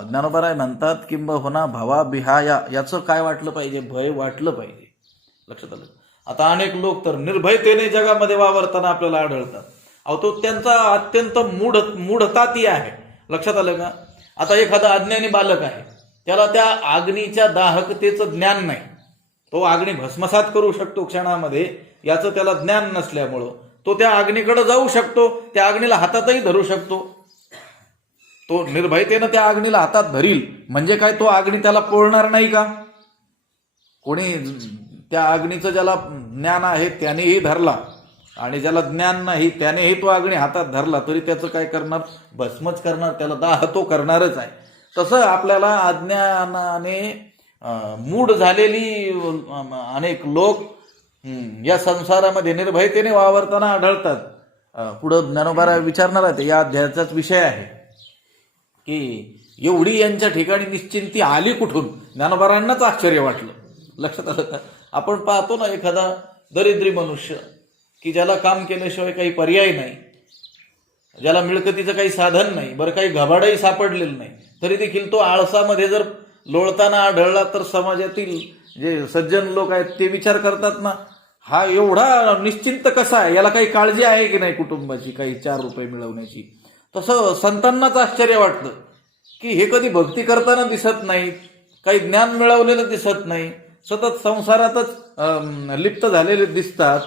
ज्ञानोबाराय म्हणतात किंबहुना भवाभिहाया, याचं काय वाटलं पाहिजे? भय वाटलं पाहिजे. लक्षात आलं? आता अनेक लोक तर निर्भयतेने जगामध्ये वावरताना आपल्याला आढळतात. अहो, तो त्यांचा अत्यंत मूढताती आहे. लक्षात आलं का? आता एखादा अज्ञानी बालक आहे, त्याला त्या अग्नीच्या दाहकतेचं ज्ञान नाही. तो अग्नी भस्मसात करू शकतो क्षणामध्ये, याचं त्याला ज्ञान नसल्यामुळं तो त्या अग्नीकडे जाऊ शकतो, त्या अग्नीला हातातही धरू शकतो. तो निर्भयतेनं त्या अग्नीला हातात धरील म्हणजे काय? तो अग्नी त्याला पोळणार नाही का? कोणी त्या अग्नीचं ज्याला ज्ञान आहे त्यानेही धरला, आणि ज्याला ज्ञान नाही त्यानेही तो अग्नी हातात धरला, तरी त्याचं काय करणार? भस्मच करणार, त्याला दाह तो करणारच आहे. तसं आपल्याला अज्ञानाने मूढ झालेली अनेक लोक या संसारामध्ये निर्भयतेने वावरताना आढळतात. पुढं ज्ञानोबा विचारणार आहे, या अध्यायाचाच विषय आहे की एवढी यांच्या ठिकाणी निश्चिंती आली कुठून? ज्ञानोबारांनाच आश्चर्य वाटलं. लक्षात आलं का? आपण पाहतो ना एखादा दरिद्री मनुष्य की ज्याला काम केल्याशिवाय काही पर्याय नाही, ज्याला मिळकतीचं काही साधन नाही, बरं काही घबाडही सापडलेलं नाही, तरी देखील तो आळसामध्ये जर लोळताना आढळला तर समाजातील जे सज्जन लोक आहेत ते विचार करतात ना, हा एवढा निश्चिंत कसा आहे? याला काही काळजी आहे की नाही कुटुंबाची, काही 4 रुपये मिळवण्याची? तसं संतांनाच आश्चर्य वाटतं की हे कधी भक्ती करताना दिसत नाहीत, काही ज्ञान मिळवलेलं दिसत नाही, सतत संसारातच लिप्त झालेले दिसतात.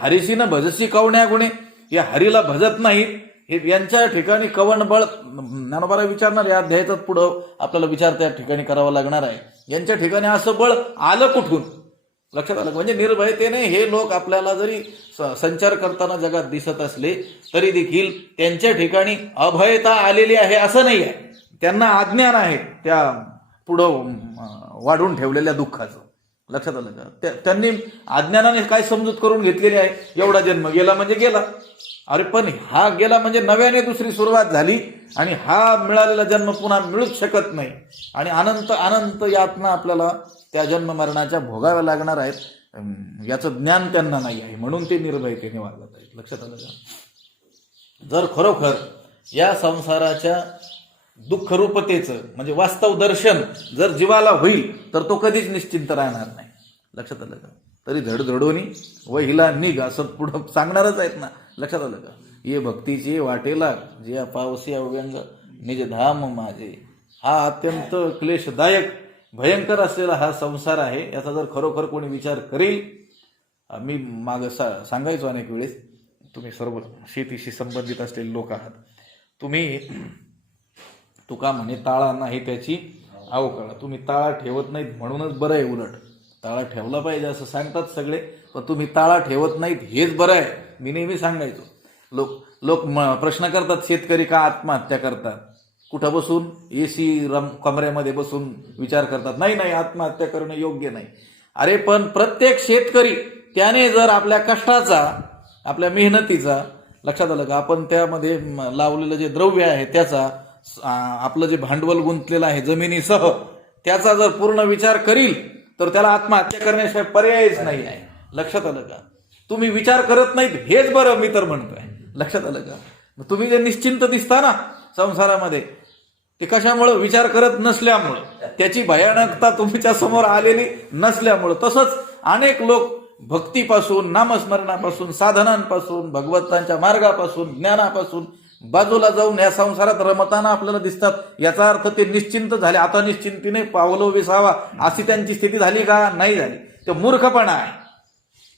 हरिसीनं भजसी कवण्या गुणे, या हरीला भजत नाहीत. हे यांच्या ठिकाणी कवण बळ ज्ञानोबा विचारणार, या अध्यायात पुढं आपल्याला विचार त्या ठिकाणी करावा लागणार आहे. यांच्या ठिकाणी असं बळ आलं कुठून? लक्षात आलं? म्हणजे निर्भयतेने हे लोक आपल्याला जरी संचार करताना जगात दिसत असले तरी देखील त्यांच्या ठिकाणी अभयता आलेली आहे असं नाही आहे. त्यांना अज्ञान आहे त्या पुढं वाढून ठेवलेल्या दुःखाचं. लक्षात आलं का? त्यांनी अज्ञानाने काय समजूत करून घेतलेली आहे? एवढा जन्म गेला म्हणजे गेला. अरे पण हा गेला म्हणजे नव्याने दुसरी सुरुवात झाली, आणि हा मिळालेला जन्म पुन्हा मिळूच शकत नाही. आणि अनंत अनंत यातना आपल्याला त्या जन्म मरणाच्या भोगाव्या लागणार आहेत. याचं ज्ञान त्यांना नाही आहे, म्हणून ते निर्भयतेने वागत आहेत. लक्षात आलं का? जर खरोखर या संसाराच्या दुःखरूपतेचं म्हणजे वास्तव दर्शन जर जीवाला होईल तर तो कधीच निश्चिंत राहणार नाही. लक्षात आलं का? तरी धडधडोनी वहिला निघ असं पुढं सांगणारच आहेत ना. लक्षात आलं का? ये भक्तीची वाटेला जे पावसी अव्यंग निज धाम माझे. हा अत्यंत क्लेशदायक भयंकर असलेला हा संसार आहे. याचा जर खरोखर कोणी विचार करेल, मी मागं सांगायचो अनेक वेळेस, तुम्ही सर्व शेतीशी संबंधित असलेले लोक आहात, तुम्ही तुका म्हणे ताळा नाही त्याची अवकाळ. तुम्ही ताळा ठेवत नाहीत म्हणूनच बरं आहे. उलट ताळा ठेवला पाहिजे असं सांगतात सगळे, पण तुम्ही ताळा ठेवत नाहीत हेच बरं आहे. मी नेहमी सांगायचो, लोक प्रश्न करतात शेतकरी का आत्महत्या करतात? कुठं बसून? एसी कमऱ्यामध्ये बसून विचार करतात. नाही आत्महत्या करणं योग्य नाही. अरे पण प्रत्येक शेतकरी त्याने जर आपल्या कष्टाचा, आपल्या मेहनतीचा, लक्षात आलं का, आपण त्यामध्ये लावलेलं जे द्रव्य आहे त्याचा, आपलं जे भांडवल गुंतलेलं आहे जमिनीसह, त्याचा जर पूर्ण विचार करील तर त्याला आत्महत्या करण्याशिवाय पर्यायच नाही आहे. लक्षात आलं का? तुम्ही विचार करत नाहीत हेच बरं, मी तर म्हणतोय. लक्षात आलं का? तुम्ही जे निश्चिंत दिसता ना संसारामध्ये, ते कशामुळे? विचार करत नसल्यामुळं, त्याची भयानकता तुमच्या समोर आलेली नसल्यामुळं. तसंच अनेक लोक भक्तीपासून, नामस्मरणापासून, साधनांपासून, भगवंतांच्या मार्गापासून, ज्ञानापासून बाजूला जाऊन या संसारात रमताना आपल्याला दिसतात. याचा अर्थ ते निश्चिंत झाले, आता निश्चिंतीने पावलो विसावा, अशी त्यांची स्थिती झाली का? नाही झाली. ते मूर्खपणा आहे.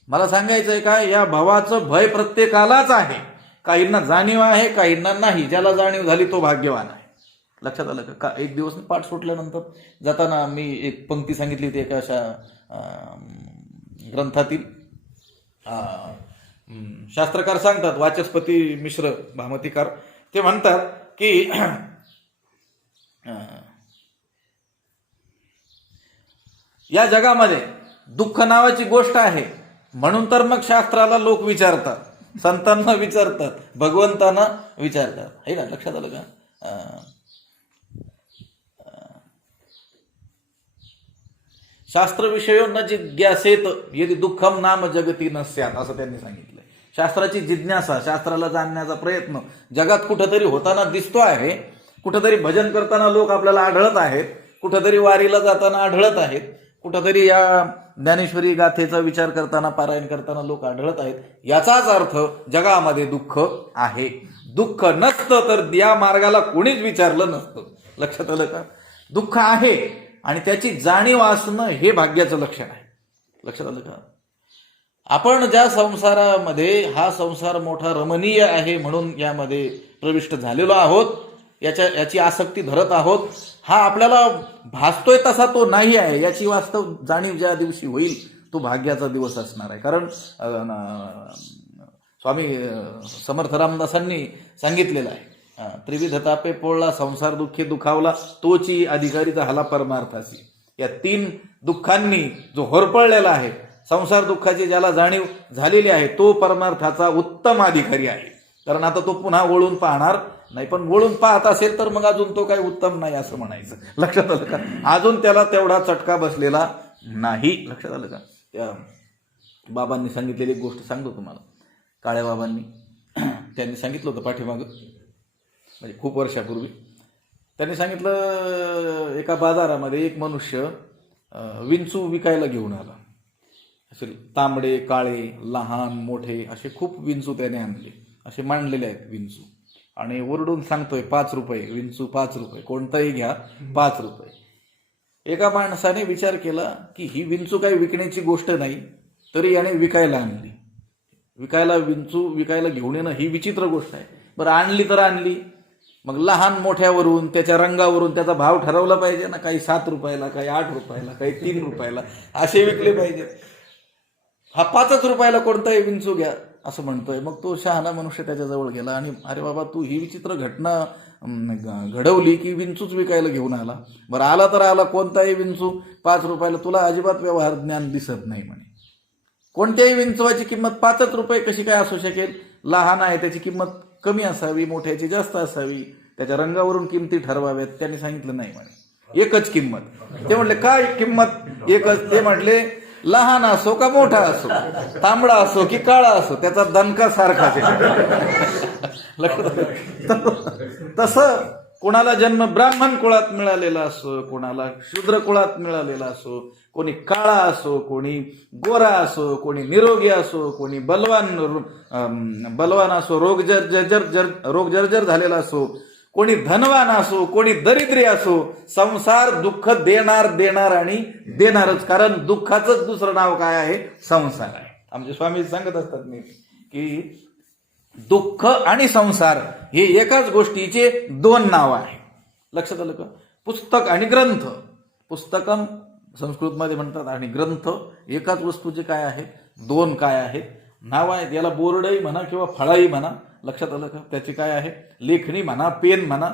मला सांगायचंय काय, या भवाचं भय प्रत्येकालाच आहे. काहींना जाणीव आहे, काहींना नाही. ज्याला जाणीव झाली तो भाग्यवान आहे. लक्षात आलं का? एक दिवस पाठ सुटल्यानंतर जाताना मी एक पंक्ती सांगितली होती एका अशा ग्रंथातील. शास्त्रकार सांगतात, वाचस्पती मिश्र भामतीकार, ते म्हणतात की या जगामध्ये दुःख नावाची गोष्ट आहे, म्हणून तर मग शास्त्राला लोक विचारतात, संतांना विचारतात, भगवंतांना विचारतात. आहे ना? लक्षात आलं का? शास्त्र विषयो न जिज्ञासेत यदि दुःखम नाम जगती न स्यात्, असं त्यांनी सांगितलंय. शास्त्राची जिज्ञासा, शास्त्राला जाणण्याचा प्रयत्न जगात कुठंतरी होताना दिसतो आहे. कुठंतरी भजन करताना लोक आपल्याला आढळत आहेत, कुठंतरी वारीला जाताना आढळत आहेत, कुठंतरी या ज्ञानेश्वरी गाथेचा विचार करताना, पारायण करताना लोक आढळत आहेत. याचाच अर्थ जगामध्ये दुःख आहे. दुःख नसतं तर या मार्गाला कोणीच विचारलं नसतं. लक्षात आलं का? दुःख आहे आणि त्याची जाणीव असणं हे भाग्याचं लक्षण आहे. लक्षात आलं का? आपण ज्या संसारामध्ये, हा संसार मोठा रमणीय आहे म्हणून यामध्ये प्रविष्ट झालेलो आहोत, याची आसक्ती धरत आहोत, हा आपल्याला भासतोय तसा तो नाही आहे. याची वास्तव जाणीव ज्या दिवशी होईल तो भाग्याचा दिवस असणार आहे. कारण स्वामी समर्थ रामदासांनी सांगितलेलं आहे, त्रिविध तापे पोळला, संसार दुःखे दुखावला, तोची अधिकारी झाला परमार्थासी. या 3 दुःखांनी जो होरपळलेला आहे, संसार दुःखाची ज्याला जाणीव झालेली आहे, तो परमार्थाचा उत्तम अधिकारी आहे. कारण आता तो पुन्हा वळून पाहणार नाही. पण वळून पाहत असेल तर मग अजून तो काही उत्तम नाही असं म्हणायचं. लक्षात आलं का? अजून त्याला तेवढा चटका बसलेला नाही. लक्षात आलं का? त्या बाबांनी सांगितलेली एक गोष्ट सांगतो तुम्हाला. काळ्या बाबांनी त्यांनी सांगितलं होतं पाठीमागं, म्हणजे खूप वर्षापूर्वी. त्यांनी सांगितलं, एका बाजारामध्ये एक मनुष्य विंचू विकायला घेऊन आला. असे तांबडे, काळे, लहान, मोठे असे खूप विंचू त्याने आणले. असे मांडलेले आहेत विंचू. आणि ओरडून सांगतोय 5 रुपये विंचू, 5 रुपये, कोणताही घ्या, 5 रुपये. एका माणसाने विचार केला की ही विंचू काही विकण्याची गोष्ट नाही, तरी याने विकायला आणली. विंचू विकायला घेऊन येणं ही विचित्र गोष्ट आहे. बरं, आणली तर आणली, मग लहान मोठ्यावरून, त्याच्या रंगावरून त्याचा भाव ठरवला पाहिजे ना. काही 7 रुपयाला, काही 8 रुपयाला, काही 3 रुपयाला असे विकले पाहिजे. हा 5च रुपयाला कोणताही विंचू घ्या असं म्हणतोय. मग तो शहाणा मनुष्य त्याच्याजवळ गेला आणि अरे बाबा, तू ही विचित्र घटना घडवली की विंचूच विकायला घेऊन आला. बरं, आला तर आला कोणताही विंचू 5 रुपयाला, तुला अजिबात व्यवहार ज्ञान दिसत नाही म्हणे. कोणत्याही विंचवाची किंमत 5च रुपये कशी काय असू शकेल? लहान आहे त्याची किंमत कमी असावी, मोठ्याची जास्त असावी, त्याच्या रंगावरून किमती ठरवाव्यात. त्यांनी सांगितलं नाही म्हणे, एकच किंमत. ते म्हटले काय किंमत? एकच. ते म्हटले लहान असो का मोठा असो, तांबडा असो की काळा असो, त्याचा दणका सारखाच आहे. तसं कोणाला जन्म ब्राह्मण कुळात मिळालेला असो, कोणाला शूद्र कुळात मिळालेला असो, कोणी काळा असो, कोणी गोरा असो, कोणी निरोगी असो, कोणी बलवान असो, रोग जर्जर झालेला असो, कोणी धनवान असो, कोणी दरिद्री असो, संसार दुःख देणार आणि देणारच. कारण दुःखाचंच दुसरं नाव काय आहे? संसार आहे. आमचे स्वामी सांगत असतात मी की दुःख आणि संसार हे एकाच गोष्टीचे 2 नाव आहे. लक्षात आलं का? पुस्तक आणि ग्रंथ. पुस्तकम संस्कृतमध्ये म्हणतात आणि ग्रंथ एकाच वस्तूचे काय आहे? 2 काय आहेत? नाव आहेत. याला बोर्डही म्हणा किंवा फळाही म्हणा. लक्षात आलं का? त्याचे काय आहे? लेखणी म्हणा, पेन म्हणा.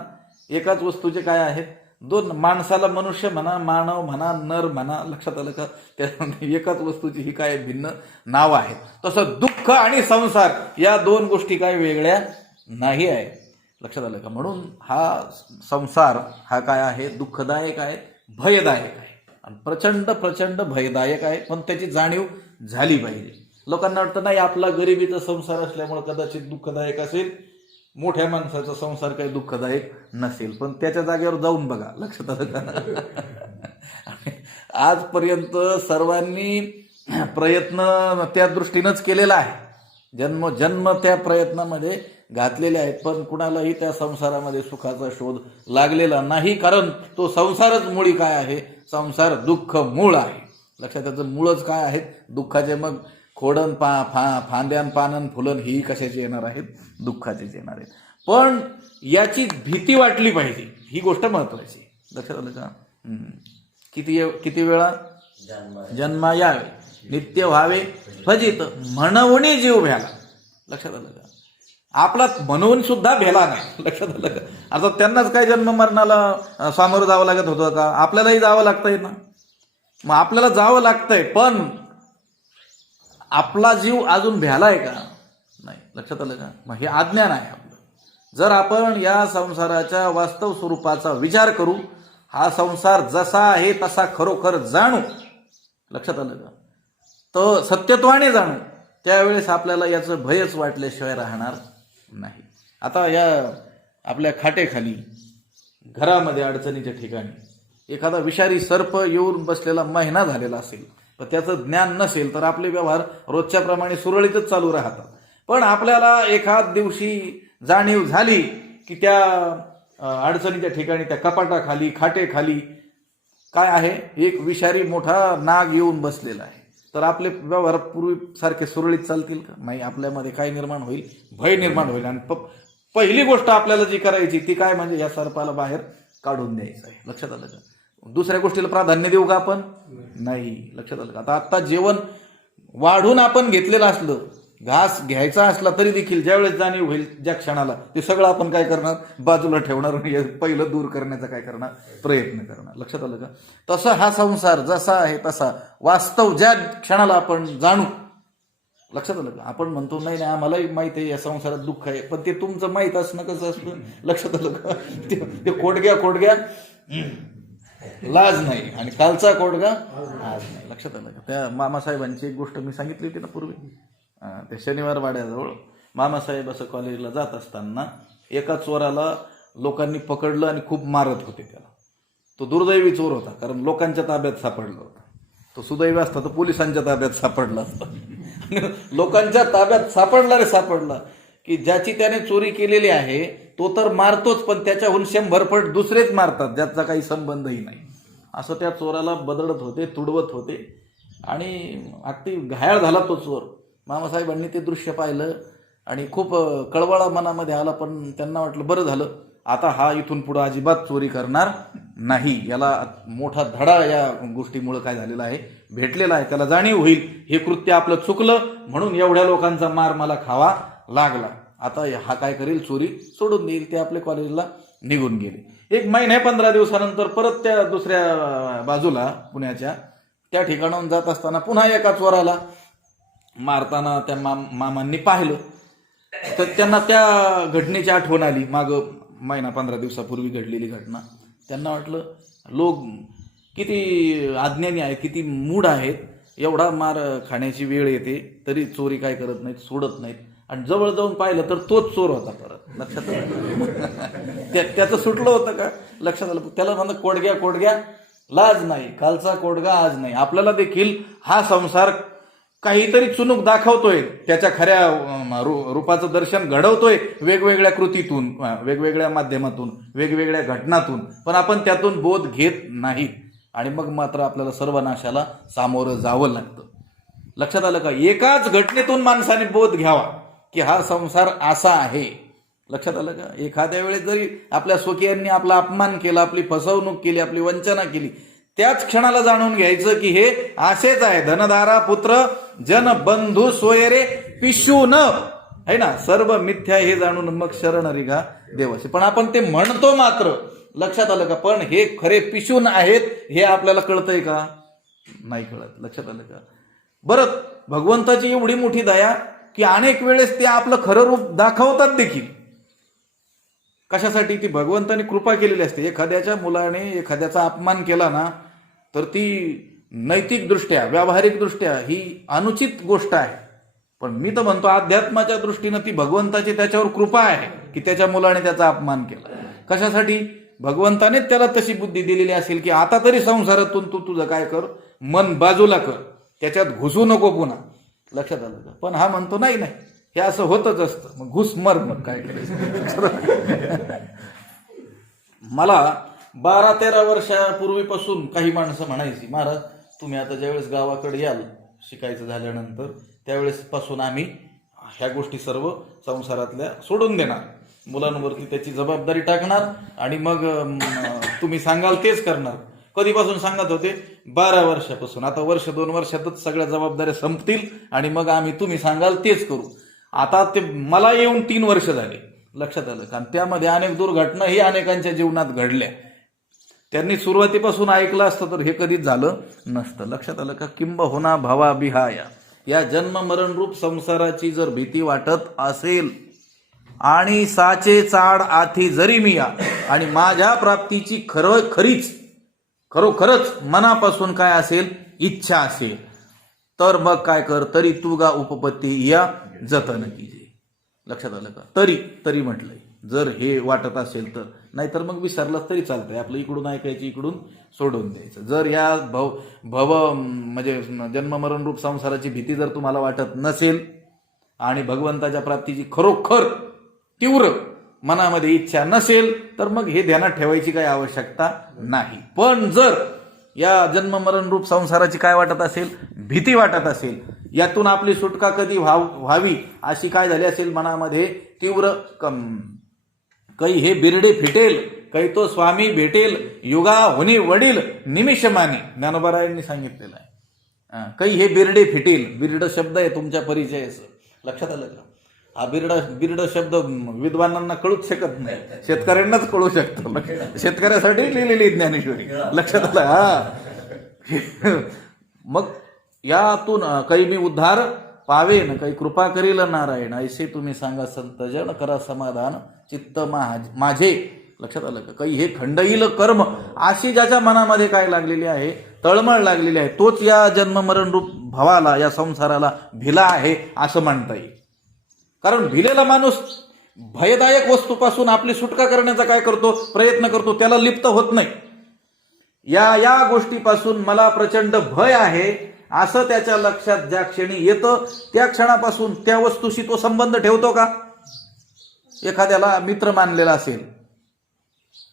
एकाच वस्तूचे काय आहेत? दोन माणसाला मनुष्य म्हणा, मानव म्हणा, नर म्हणा, लक्षात आलं का? त्या एकाच वस्तूची ही काय भिन्न नाव आहेत. तसं दुःख आणि संसार या दोन गोष्टी काय वेगळ्या नाही आहे. लक्षात आलं का? म्हणून हा संसार हा काय आहे? दुःखदायक आहे, भयदायक आहे आणि प्रचंड प्रचंड भयदायक आहे. पण त्याची जाणीव झाली पाहिजे. लोकांना वाटतं नाही आपला गरिबीचा संसार असल्यामुळे कदाचित दुःखदायक असेल, मोठ्या माणसाचा संसार काही दुःखदायक नसेल. पण त्याच्या जागेवर जाऊन बघा. लक्षात आलं का? आजपर्यंत सर्वांनी प्रयत्न त्या दृष्टीनंच केलेला आहे. जन्म त्या प्रयत्नामध्ये घातलेले आहेत. पण कुणालाही त्या संसारामध्ये सुखाचा शोध लागलेला नाही. कारण तो संसारच मुळी काय आहे? संसार दुःख मूळ आहे. लक्षात, त्याचं मूळच काय आहे? दुःखाचे. मग खोडन फांद्यान पानन फुलन ही कशाची येणार आहेत? दुःखाचीच येणार आहेत. पण याची भीती वाटली पाहिजे, ही गोष्ट महत्वाची. लक्षात आलं का? किती वेळा जन्मा यावे, नित्य व्हावे फजित, म्हणून जीव भ्याला. लक्षात आलं का? आपला म्हणून सुद्धा भेला नाही. लक्षात आलं का? आता त्यांनाच काय जन्म मरणाला सामोरं जावं लागत होतं का? आपल्यालाही जावं लागतंय ना. मग आपल्याला जावं लागतंय, पण आपला जीव अजून भ्यालाय का? नाही. लक्षात आलं का? मग हे अज्ञान आहे आपलं. जर आपण या संसाराच्या वास्तव स्वरूपाचा विचार करू, हा संसार जसा आहे तसा खरोखर जाणू, लक्षात आलं का? तर सत्यत्वाने जाणू, त्यावेळेस आपल्याला याचं भयच वाटल्याशिवाय राहणार नाही. आता या आपल्या खाटेखाली, घरामध्ये, अडचणीच्या ठिकाणी एखादा विषारी सर्प येऊन बसलेला महिना झालेला असेल, तर त्याचं ज्ञान नसेल तर आपले व्यवहार रोजच्या प्रमाणे सुरळीतच चालू राहतात. पण आपल्याला एखाद दिवशी जाणीव झाली की त्या अडचणीच्या ठिकाणी, त्या कपाटाखाली, खाटेखाली काय आहे? एक विषारी मोठा नाग येऊन बसलेला आहे. तर आपले व्यवहार पूर्वीसारखे सुरळीत चालतील का? नाही. आपल्यामध्ये काय निर्माण होईल? भय निर्माण होईल. आणि पहिली गोष्ट आपल्याला जी करायची ती काय? म्हणजे या सर्पाला बाहेर काढून द्यायचं आहे. लक्षात आलं का? दुसऱ्या गोष्टीला प्राधान्य देऊ का आपण? नाही. लक्षात आलं का? आता जेवण वाढून आपण घेतलेलं असलं, घास घ्यायचा असला तरी देखील ज्यावेळेस जाणीव होईल, ज्या क्षणाला, ते सगळं आपण काय करणार? बाजूला ठेवणार, पहिलं दूर करण्याचा काय करणार? प्रयत्न करणार. लक्षात आलं का? तसं हा संसार जसा आहे तसा वास्तव ज्या क्षणाला आपण जाणू, लक्षात आलं का? आपण म्हणतो नाही नाही आम्हालाही माहित आहे या संसारात दुःख आहे, पण ते तुमचं माहित असणं कसं असतं? लक्षात आलं का? ते कोडग्या लाज नाही आणि कालचा कोडगा आज नाही. लक्षात आलं का? त्या मामासाहेबांची एक गोष्ट मी सांगितली होती ना पूर्वी. त्या शनिवार वाड्याजवळ मामासाहेब असं कॉलेजला जात असताना एका चोराला लोकांनी पकडलं आणि खूप मारत होते त्याला. तो दुर्दैवी चोर होता, कारण लोकांच्या ताब्यात सापडला होता. तो सुदैवी असता तर पोलिसांच्या ताब्यात सापडला असता. लोकांच्या ताब्यात सापडला की ज्याची त्याने चोरी केलेली आहे तो तर मारतोच, पण त्याच्याहून 100 पट दुसरेच मारतात ज्याचा काही संबंधही नाही. असं त्या चोराला बदलत होते, तुडवत होते आणि अगदी घायाळ झाला तो चोर. मामासाहेबांनी ते दृश्य पाहिलं आणि खूप कळवळा मनामध्ये आला. पण त्यांना वाटलं बरं झालं, आता हा इथून पुढे अजिबात चोरी करणार नाही. याला मोठा धडा या गोष्टीमुळे काय झालेला आहे? भेटलेला आहे. त्याला जाणीव होईल हे कृत्य आपलं चुकलं, म्हणून एवढ्या लोकांचा मार मला खावा लागला. आता हा काय करेल? चोरी सोडून देईल. ते आपल्या कॉलेजला निघून गेले. 1 महिना 15 दिवसानंतर परत त्या दुसऱ्या बाजूला पुण्याच्या त्या ठिकाणाहून जात असताना पुन्हा एका चोराला मारताना त्या मामांनी पाहिलं. तर त्यांना त्या घटनेची आठवण आली, मागं महिना 15 दिवसापूर्वी घडलेली घटना. त्यांना वाटलं लोक किती अज्ञानी आहेत, किती मूढ आहेत. एवढा मार खाण्याची वेळ येते तरी चोरी काय करत नाहीत, सोडत नाहीत. आणि जवळ जाऊन पाहिलं तर तोच चोर होता परत. लक्षात आलं? त्याचं सुटलं होतं का? लक्षात आलं? त्याला म्हणलं कोडग्या लाज नाही, कालचा कोडगा आज नाही. आपल्याला देखील हा संसार काहीतरी चुनूक दाखवतोय, त्याच्या खऱ्या रूपाचं दर्शन घडवतोय वेगवेगळ्या कृतीतून, वेगवेगळ्या माध्यमातून, वेगवेगळ्या घटनातून. पण आपण त्यातून बोध घेत नाहीत आणि मग मात्र आपल्याला सर्वनाशाला सामोरं जावं लागतं. लक्षात आलं का? एकाच घटनेतून माणसाने बोध घ्यावा की हा संसार असा आहे. लक्षात आलं का? एखाद्या वेळेस जरी आपल्या स्वकीयांनी आपला अपमान केला, आपली फसवणूक केली, आपली वंचना केली, त्याच क्षणाला जाणून घ्यायचं की हे असेच आहे. धनधारा पुत्र जन बंधू सोयरे पिशू न, है ना, सर्व मिथ्या हे जाणून मग शरण रिघा देवाचे. पण आपण ते म्हणतो मात्र लक्षात आलं का? पण हे खरे पिशून आहेत हे आपल्याला कळतंय का? नाही कळत. लक्षात आलं का? बरं, भगवंताची एवढी मोठी दया की अनेक वेळेस ते आपलं खरं रूप दाखवतात देखील. कशासाठी? ती भगवंताने कृपा केलेली असते. एखाद्याच्या मुलाने एखाद्याचा अपमान केला ना, तर ती नैतिकदृष्ट्या, व्यावहारिकदृष्ट्या ही अनुचित गोष्ट आहे. पण मी तर म्हणतो अध्यात्माच्या दृष्टीनं ती भगवंताची त्याच्यावर कृपा आहे की त्याच्या मुलाने त्याचा अपमान केला. कशासाठी? भगवंतानेच त्याला तशी बुद्धी दिलेली असेल की आता तरी संसारातून तू तुझं काय कर, मन बाजूला कर, त्याच्यात घुसू नको पुन्हा. लक्षात आलं का? पण हा म्हणतो नाही नाही, हे असं होतच असतं, मग घुस मर, मग काय करायचं. मला 12-13 वर्षापूर्वीपासून काही माणसं म्हणायची, महाराज तुम्ही आता ज्यावेळेस गावाकडे याल शिकायचं झाल्यानंतर, त्यावेळेस पासून आम्ही ह्या गोष्टी सर्व संसारातल्या सोडून देणार, मुलांवरती त्याची जबाबदारी टाकणार आणि मग तुम्ही सांगाल तेच करणार. कधीपासून सांगत होते? 12 वर्षापासून. आता वर्ष 2 वर्षातच सगळ्या जबाबदाऱ्या संपतील आणि मग आम्ही तुम्ही सांगाल तेच करू. आता ते मला येऊन 3 वर्ष झाले. लक्षात आलं का? त्यामध्ये अनेक दुर्घटनाही अनेकांच्या जीवनात घडल्या. त्यांनी सुरुवातीपासून ऐकलं असतं तर हे कधीच झालं नसतं. लक्षात आलं का? किंबहुना भवा बिहाया, या जन्म मरण रूप संसाराची जर भीती वाटत असेल आणि साचे चाड आथी जरी मिया, आणि माझ्या प्राप्तीची खरोखरच मनापासून काय असेल, इच्छा असेल, तर मग काय कर, तरी तू गा उपपत्ती या जतन कीजे. लक्षात आलं का? तरी म्हटलंय. जर हे वाटत असेल तर, नाहीतर मग विसरलाच तरी चालतंय. आपलं इकडून ऐकायचं, इकडून सोडून द्यायचं. जर या भव म्हणजे जन्ममरण रूप संसाराची भीती जर तुम्हाला वाटत नसेल आणि भगवंताच्या प्राप्तीची खरोखर तीव्र मनामध्ये इच्छा नसेल, तर मग हे ध्यानात ठेवायची काही आवश्यकता नाही. पण जर या जन्ममरण रूप संसाराची काय वाटत असेल, भीती वाटत असेल, यातून आपली सुटका कधी व्हावी अशी काय झाली असेल मनामध्ये तीव्र, काही हे बिरडे फिटेल, काही तो स्वामी भेटेल, युगा होनी वडील निमिषमानी, ज्ञानोबारायांनी सांगितलेलं आहे. काही हे बिरडे फिटेल. बिरड शब्द आहे तुमच्या परिचयाचं. लक्षात आलं का? हा बिरड शब्द विद्वानांना कळूच शकत नाही, शेतकऱ्यांनाच कळू शकतो. शेतकऱ्यासाठी लिहिलेली ज्ञानेश्वरी. लक्षात आलं? हा. मग यातून काही मी उद्धार पावेन, काही कृपा करील नारायण, ऐसे तुम्ही सांगा संतजन, करा समाधान चित्त माझे. लक्षात आलं का? काही हे खंडईल कर्म, अशी ज्याच्या मनामध्ये काय लागलेली आहे, तळमळ लागलेली आहे, तोच या जन्ममरण रूप भावाला, या संसाराला भिला आहे असं म्हणता येईल. कारण भिलेला माणूस भयदायक वस्तूपासून आपली सुटका करण्याचा काय करतो, प्रयत्न करतो, त्याला लिप्त होत नाही. या गोष्टीपासून मला प्रचंड भय आहे असं त्याच्या लक्षात ज्या क्षणी येतं, त्या क्षणापासून त्या वस्तूशी तो संबंध ठेवतो का? एखाद्याला मित्र मानलेला असेल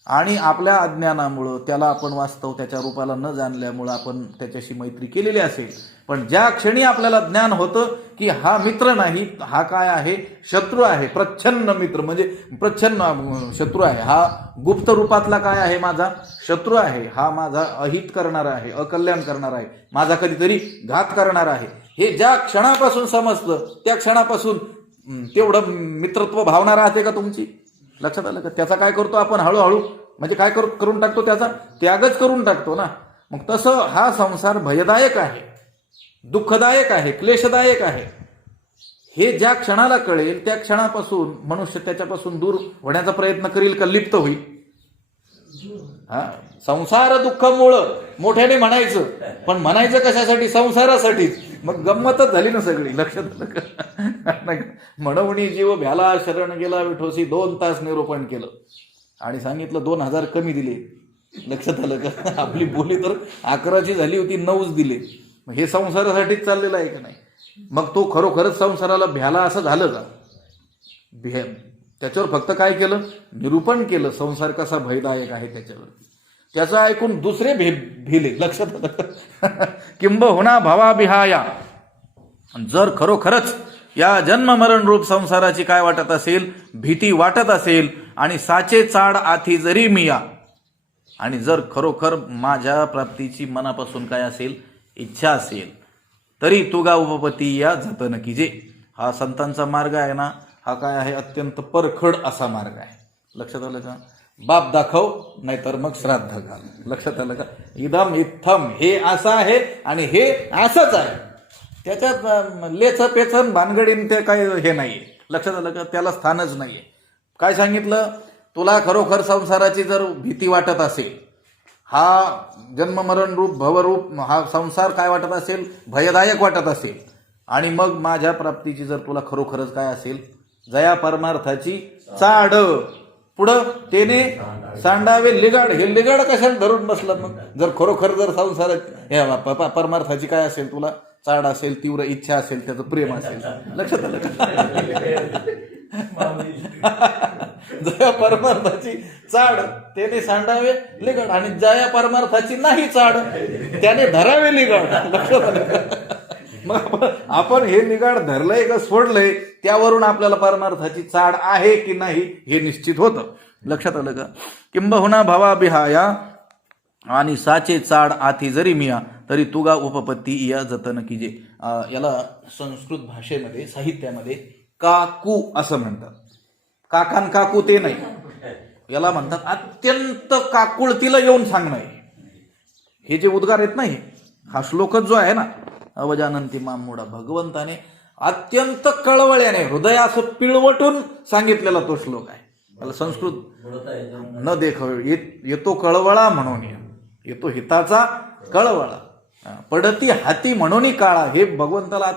आणि आपल्या अज्ञानामुळं त्याला आपण वास्तव त्याच्या रूपाला न जाणल्यामुळं आपण त्याच्याशी मैत्री केलेली असेल, पण ज्या क्षणी आपल्याला ज्ञान होतं की हा मित्र नाही, हा काय आहे, शत्रू आहे, प्रच्छन्न मित्र म्हणजे प्रच्छन्न शत्रू आहे, हा गुप्त रूपातला काय आहे, माझा शत्रू आहे, हा माझा अहित करणारा आहे, अकल्याण करणारा आहे, माझा कधीतरी घात करणारा आहे, हे ज्या क्षणापासून समजतं त्या क्षणापासून तेवढं मित्रत्व भावना राहते का तुमची? लक्षात आलं का? त्याचा काय करतो आपण हळूहळू, म्हणजे काय करून टाकतो, त्याचा त्यागच करून टाकतो ना. मग तसं हा संसार भयदायक आहे, दुःखदायक आहे, क्लेशदायक आहे. हे ज्या क्षणाला कळेल त्या क्षणापासून मनुष्य त्याच्यापासून दूर होण्याचा प्रयत्न करील का लिप्त होईल? हा, संसार दुःख मूळ मोठ्याने म्हणायचं, पण म्हणायचं कशासाठी? संसारासाठीच. मग गंमतच झाली ना सगळी. लक्षात आलं? म्हणून जीव भ्याला शरण गेला विठोसी, 2 तास निरूपण केलं आणि सांगितलं 2000 कमी दिले. लक्षात आलं का? आपली बोली तर 11ची झाली होती, 9च दिले. हे संसारासाठीच चाललेलं आहे का नाही? मग तो खरोखरच संसाराला भ्याला असं झालं का? त्याच्यावर फक्त काय केलं? निरूपण केलं, संसार कसा भयदायक आहे त्याच्यावर. त्याचं ऐकून दुसरे भिले. लक्षात आलं? किंबहुना भवा बिहाया, जर खरोखरच या जन्म मरण रूप संसाराची काय वाटत असेल, भीती वाटत असेल, आणि साचे चाड आथी जरी मिया, आणि जर खरोखर माझ्या प्राप्तीची मनापासून काय असेल, इच्छा असेल, तरी तुगा उपपती या जतन कीजे. हा संतांचा मार्ग आहे ना, हा काय आहे, अत्यंत परखड असा मार्ग आहे. लक्षात आलं का? बाप दाखव नाहीतर मग श्राद्ध घाल. लक्षात आलं का? इदम इत्थम, हे असं आहे आणि हे असंच आहे. त्याच्यात लेच पेचन भानगडीन ते काही हे नाहीये. लक्षात आलं का? त्याला स्थानच नाहीये. काय सांगितलं? तुला खरोखर संसाराची जर भीती वाटत असेल, हा जन्ममरण रूप भवरूप हा संसार काय वाटत असेल, भयदायक वाटत असेल, आणि मग माझ्या प्राप्तीची जर तुला खरोखरच काय असेल, जया परमार्थाची चाड, पुढं तेने सांडावे लिगाड. हे लिगाड कशाला धरून बसला? मग जर खरोखर जर संसारात परमार्थाची काय असेल, तुला चाड असेल, तीव्र इच्छा असेल, त्याचं प्रेम असेल. लक्षात आलं का? जया परमार्थाची चाड त्याने सांडावे लिगाड, आणि जया परमार्थाची नाही चाड त्याने धरावे लिगाड. लक्षात आलं का? मग आपण हे लिगाड धरलंय का सोडलंय, त्यावरून आपल्याला परमार्थाची चाड आहे की नाही हे निश्चित होतं. लक्षात आलं का? किंबहुना भवाभिहाया आणि साचे चाड आथी जरी मिया तरी तुगा उपपत्ती या जतन कीजे. याला संस्कृत भाषेमध्ये साहित्यामध्ये काकू असं म्हणतात. काकान काकू ते नाही, याला म्हणतात अत्यंत काकुळतीला येऊन सांगणं. हे जे उद्गार आहेत ना, हा श्लोकच जो आहे ना, अवजानंती मामुडा, भगवंताने अत्यंत कळवळ्याने हृदय असं पिळवटून सांगितलेला तो श्लोक आहे. त्याला संस्कृत न देखाव येतो कळवळा म्हणून, येतो हिताचा कळवळा, पडती हाती म्हणून काळा. हे भगवंताला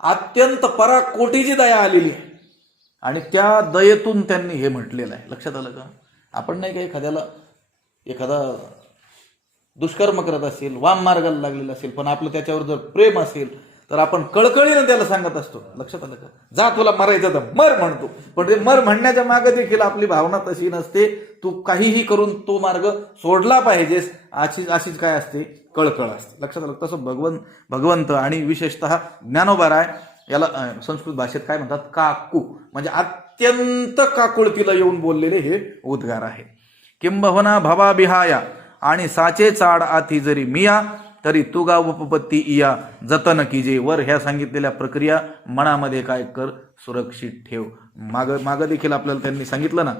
अत्यंत पराकोटीची दया आलेली आहे, आणि त्या दयेतून त्यांनी हे म्हटलेलं आहे. लक्षात आलं का? आपण नाही का एखादा दुष्कर्म करत असेल, वाम मार्गाला लागलेला असेल, पण आपलं त्याच्यावर जर प्रेम असेल तर आपण कळकळीनं त्याला सांगत असतो. लक्षात आलं का? जा, तुला मरायचं तर मर म्हणतो. पण ते मर म्हणण्याच्या मागे देखील आपली भावना तशी नसते. तू काहीही करून तो मार्ग सोडला पाहिजेस, अशीच काय असते, कळकळ असते. लक्षात आलं? तसं भगवंत आणि विशेषतः ज्ञानोबा याला संस्कृत भाषेत काय म्हणतात? काकू, म्हणजे अत्यंत काकुळतीला येऊन बोललेले हे उद्गार आहे. किंबहुना भवाभिहाया आणि साचे चाड आथी जरी मिया तरी तुगा उपपत्ती इया जतन कीजे. वर ह्या सांगितलेल्या प्रक्रिया मनामध्ये काय कर, सुरक्षित ठेव. माग देखील आपल्याला त्यांनी सांगितलं ना,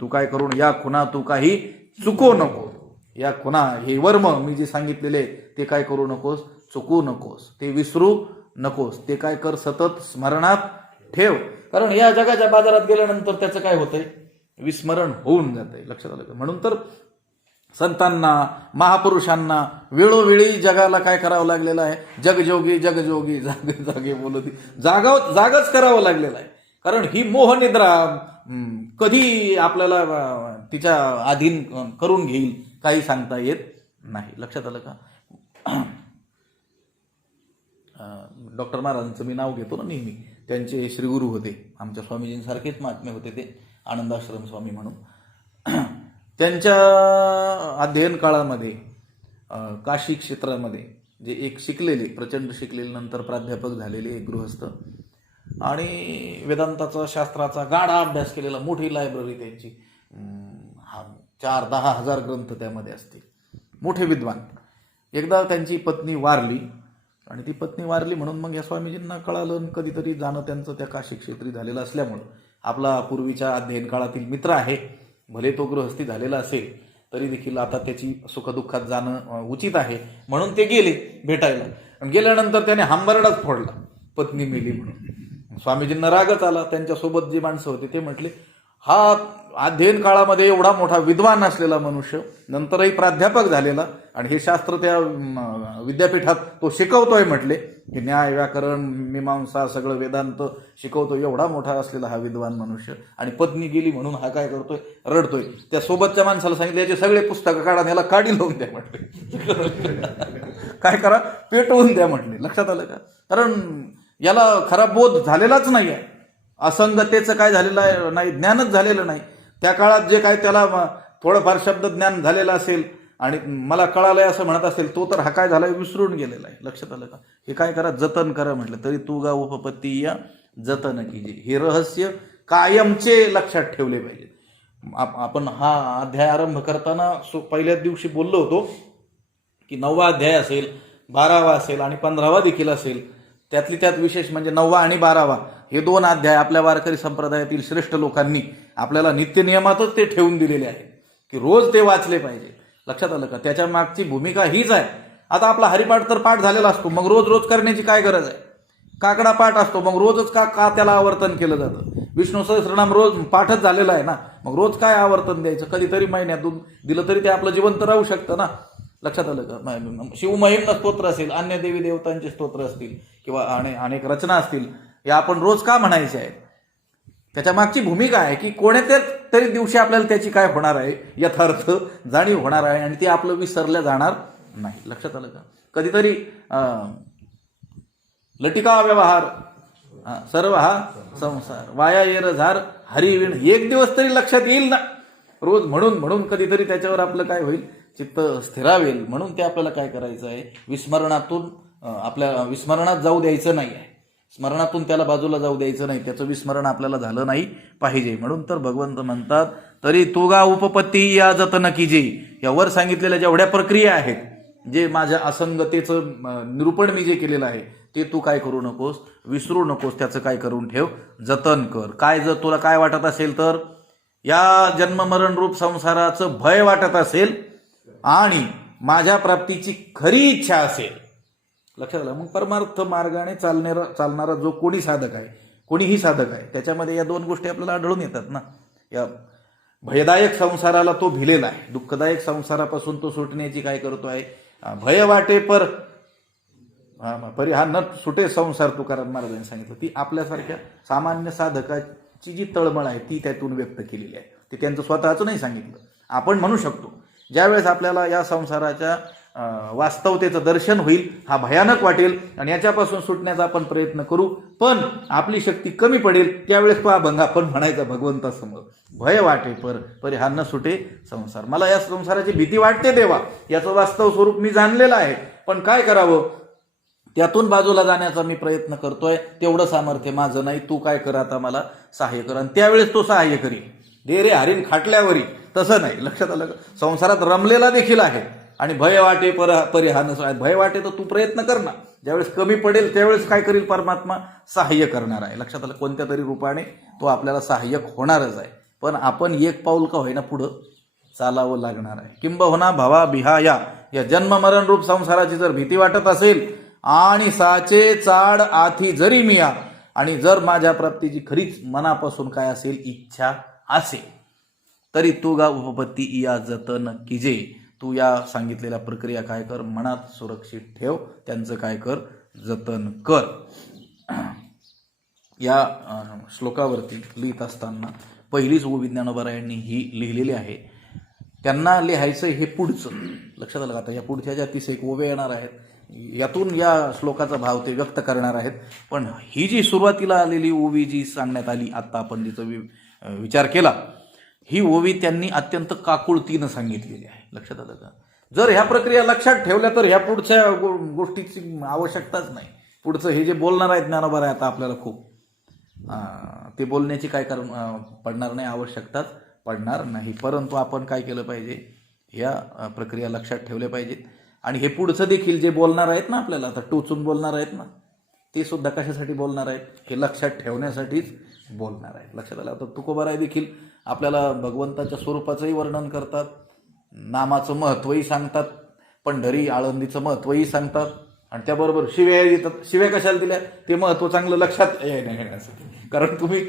तू काय करून या खुना तू काही चुकू नको. या खुना, हे वर्म मी जे सांगितलेले ते काय करू नकोस, चुकू नकोस, ते विसरू नकोस. ते काय कर, सतत स्मरणात ठेव. कारण या जगाच्या बाजारात गेल्यानंतर त्याचं काय होतंय, विस्मरण होऊन जातंय. लक्षात आलं का? म्हणून तर संतांना, महापुरुषांना वेळोवेळी जगाला काय करावं लागलेलं आहे, जगजोगी जगजोगी जागे जागे बोलती, जागच करावं लागलेलं आहे. कारण ही मोहनिद्रा कधी आपल्याला तिच्या अधीन करून घेईल काही सांगता येत नाही. लक्षात आलं का? डॉक्टर महाराजांचं मी नाव घेतो ना नेहमी, त्यांचे श्रीगुरू होते, आमच्या स्वामीजींसारखेच महात्मे होते ते, आनंदाश्रम स्वामी म्हणून. त्यांच्या अध्ययन काळामध्ये काशी क्षेत्रामध्ये जे एक शिकलेले, प्रचंड शिकलेले, नंतर प्राध्यापक झालेले एक गृहस्थ, आणि वेदांताचा शास्त्राचा गाढा अभ्यास केलेला, मोठी लायब्ररी त्यांची, 4-10 हजार ग्रंथ त्यामध्ये असतील, मोठे विद्वान. एकदा त्यांची पत्नी वारली, आणि ती पत्नी वारली म्हणून मग या स्वामीजींना कळालं, कधीतरी जाणं त्यांचं त्या काशी क्षेत्री झालेलं असल्यामुळं, आपला पूर्वीच्या अध्ययन काळातील मित्र आहे, भले तो गृहस्थी झालेला असेल तरी देखील आता त्याची सुखदुःखात जाणं उचित आहे, म्हणून ते गेले भेटायला. गेल्यानंतर त्याने हंबरडाच फोडला, पत्नी मेली म्हणून. स्वामीजींना रागच आला. त्यांच्यासोबत जी माणसं होती ते म्हटले, हा अध्ययन काळामध्ये एवढा मोठा विद्वान असलेला मनुष्य, नंतरही प्राध्यापक झालेला, आणि हे शास्त्र त्या विद्यापीठात तो शिकवतोय म्हटले, हे न्याय, व्याकरण, मीमांसा, सगळं वेदांत शिकवतोय, एवढा मोठा असलेला हा विद्वान मनुष्य, आणि पत्नी गेली म्हणून हा काय करतोय, रडतोय. त्या सोबतच्या माणसाला सांगितलं, याचे सगळे पुस्तकं काढा, याला काढी लावून द्या म्हटले. काय करा, पेटवून द्या म्हटले. लक्षात आलं का? कारण याला खरा बोध झालेलाच नाही आहे, असंगतेचं काय झालेलं नाही, ज्ञानच झालेलं नाही. त्या काळात जे काय त्याला थोडंफार शब्द ज्ञान झालेलं असेल आणि मला कळालंय असं म्हणत असेल, तो तर हा काय झालाय, विसरून गेलेला आहे. लक्षात आलं का? हे काय करा, जतन करा म्हटलं. तरी तुगा उपपत्ती या जतन कीजे. हे रहस्य कायमचे लक्षात ठेवले पाहिजे. आपण हा अध्याय आरंभ करताना पहिल्याच दिवशी बोललो होतो की 9वा अध्याय असेल, 12वा असेल आणि 15वा देखील असेल. त्यातली त्यात विशेष म्हणजे 9वा आणि 12वा हे 2 अध्याय आपल्या वारकरी संप्रदायातील श्रेष्ठ लोकांनी आपल्याला नित्यनियमातच ते ठेवून दिलेले आहेत की रोज ते वाचले पाहिजे. लक्षात आलं का? त्याच्या मागची भूमिका हीच आहे. आता आपला हरिपाठ तर पाठ झालेला असतो, मग रोज रोज करण्याची काय गरज आहे? काकडा पाठ असतो, मग रोजच का त्याला आवर्तन केलं जातं? विष्णू सहस्रनाम रोज पाठच झालेला आहे ना, मग रोज काय आवर्तन द्यायचं? कधीतरी महिन्यातून दिलं तरी ते आपलं जिवंत राहू शकतं ना. लक्षात आलं का? शिवमहिम्न स्तोत्र असेल, अन्य देवी देवतांचे स्तोत्र असतील किंवा अनेक रचना असतील, या आपण रोज का म्हणायचे आहेत? त्याच्या मागची भूमिका आहे की कोणत्या तरी दिवशी आपल्याला त्याची काय होणार आहे, यथार्थ जाणीव होणार आहे आणि ते आपलं विसरलं जाणार नाही. लक्षात आलं का? कधीतरी लटिका व्यवहार सर्व हा संसार वाया येर झार हरिविण, एक दिवस तरी लक्षात येईल ना. रोज म्हणून कधीतरी त्याच्यावर आपलं काय होईल, चित्त स्थिरावेल. म्हणून ते आपल्याला काय करायचं आहे, विस्मरणातून आपल्याला विस्मरणात जाऊ द्यायचं नाही आहे. स्मरणातून त्याला बाजूला जाऊ द्यायचं नाही, त्याचं विस्मरण आपल्याला झालं नाही पाहिजे. म्हणून तर भगवंत म्हणतात, तरी तुगा उपपत्ती या जतन कीजे. या वर सांगितलेल्या जेवढ्या प्रक्रिया आहेत, जे माझ्या असंगतेचं निरूपण मी जे केलेलं आहे, ते तू काय करू नकोस, विसरू नकोस. त्याचं काय करून ठेव, जतन कर. काय जर तुला काय वाटत असेल तर, या जन्ममरण रूप संसाराचं भय वाटत असेल आणि माझ्या प्राप्तीची खरी इच्छा असेल, लक्षात आलं, मग परमार्थ मार्गाने चालणारा जो कोणीही साधक आहे, त्याच्यामध्ये या 2 गोष्टी आपल्याला आढळून येतात ना. या भयदायक संसाराला तो भिलेला आहे, दुःखदायक संसारापासून तो सुटण्याची काय करतो आहे, भय वाटे परी हा न सुटे संसार, तुकाराम महाराजांनी सांगितलं. ती आपल्यासारख्या सामान्य साधकाची जी तळमळ आहे ती त्यातून व्यक्त केलेली आहे. ते त्यांचं स्वतःचं नाही सांगितलं. आपण म्हणू शकतो, ज्यावेळेस आपल्याला या संसाराच्या वास्तवतेचं दर्शन होईल, हा भयानक वाटेल आणि याच्यापासून सुटण्याचा आपण प्रयत्न करू, पण आपली शक्ती कमी पडेल, त्यावेळेस तो अभंग आपण म्हणायचा भगवंतासमोर, भय वाटे परी हा न सुटे संसार. मला या संसाराची भीती वाटते देवा, याचं वास्तव स्वरूप मी जाणलेलं आहे, पण काय करावं, त्यातून बाजूला जाण्याचा मी प्रयत्न करतोय, तेवढं सामर्थ्य माझं नाही, तू काय कर, आता मला सहाय्य कर. आणि त्यावेळेस तो सहाय्य करी, दे रे हरीण खाटल्यावरी. तसं नाही. लक्षात आलं का? संसारात रमलेला देखील आहे आणि भय वाटे परिहान, भय वाटे तर तू प्रयत्न कर ना. ज्यावेळेस कमी पडेल त्यावेळेस काय करील परमात्मा, सहाय्य करणार आहे. लक्षात आलं? कोणत्या तरी रूपाने तो आपल्याला सहाय्यक होणारच आहे, पण आपण एक पाऊल का होईना पुढं चालावं लागणार आहे. किंबहुना भवा बिहाया, या जन्ममरण रूप संसाराची जर भीती वाटत असेल आणि साचे चाड आथी जरी मिया, आणि जर माझ्या प्राप्तीची खरीच मनापासून काय असेल, इच्छा असेल, तरी तू गा उपपत्ती या जतन कीजे. तू या सांगितलेल्या प्रक्रिया काय कर, मनात सुरक्षित ठेव, त्यांचं काय कर, जतन कर. या श्लोकावरती लिहित असताना पहिलीच ओवी ज्ञानोबारायांनी ही लिहिलेली आहे. त्यांना लिहायचं हे पुढचं. लक्षात आलं का? आता या पुढच्या ज्या 31 ओव्या येणार आहेत, यातून या श्लोकाचा भाव ते व्यक्त करणार आहेत. पण ही जी सुरुवातीला आलेली ओवी जी सांगण्यात आली, आत्ता आपण जिचा विचार केला, ही ओवी त्यांनी अत्यंत काकुळतीनं सांगितलेली आहे. लक्षात आलं का? जर ह्या प्रक्रिया लक्षात ठेवल्या तर ह्या पुढच्या गोष्टीची आवश्यकताच नाही. पुढचं हे जे बोलणार आहेत ज्ञानोबा आता आपल्याला खूप ते बोलण्याची काय पडणार नाही, आवश्यकताच पडणार नाही. परंतु आपण काय केलं पाहिजे, ह्या प्रक्रिया लक्षात ठेवल्या पाहिजेत. आणि हे पुढचं देखील जे बोलणार आहेत ना, आपल्याला आता टोचून बोलणार आहेत ना, ते सुद्धा कशासाठी बोलणार आहेत, हे लक्षात ठेवण्यासाठीच बोलणार आहेत. लक्षात आलं? तर तुकोबाराय देखील आपल्याला भगवंताच्या स्वरूपाचंही वर्णन करतात, नामाचं महत्त्वही सांगतात, पंढरी आळंदीचं महत्त्वही सांगतात, आणि त्याबरोबर शिव्या येतात. शिव्या कशाला दिल्या, ते महत्त्व चांगलं लक्षात येण्यासाठी. कारण तुम्ही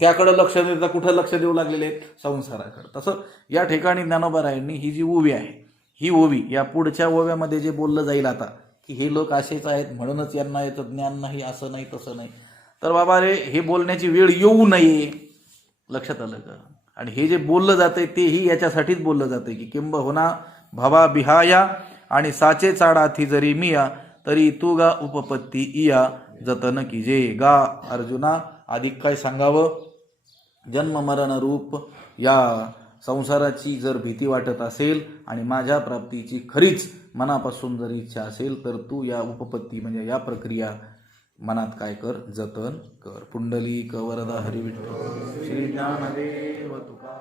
त्याकडे लक्ष देता, कुठं लक्ष देऊ लागलेले आहेत, संसाराकडे. तसं या ठिकाणी ज्ञानोबारायांनी ही जी ओवी आहे, ही ओवी या पुढच्या ओव्यामध्ये जे बोललं जाईल आता, की हे लोक असेच आहेत म्हणूनच यांना याचं ज्ञान नाही, असं नाही तसं नाही, तर बाबा रे हे बोलण्याची वेळ येऊ नये. लक्षात आलं का? आणि हे जे बोललं जातंय तेही याच्यासाठीच बोललं जातंय की किंबहुना भवा बिहाया आणि साचे चाडाथी जरी मिया, तरी तू गा उपपत्ती इया जतन कीजे. गा अर्जुना, अधिक काय सांगावं, जन्म मरण रूप या संसाराची जर भीती वाटत असेल आणि माझ्या प्राप्तीची खरीच मनापासून जर इच्छा असेल, तर तू या उपपत्ती म्हणजे या प्रक्रिया मनात काय कर, जतन कर. पुंडलिक वरदा हरी विठ्ठल श्री ज्ञानदेव तुका.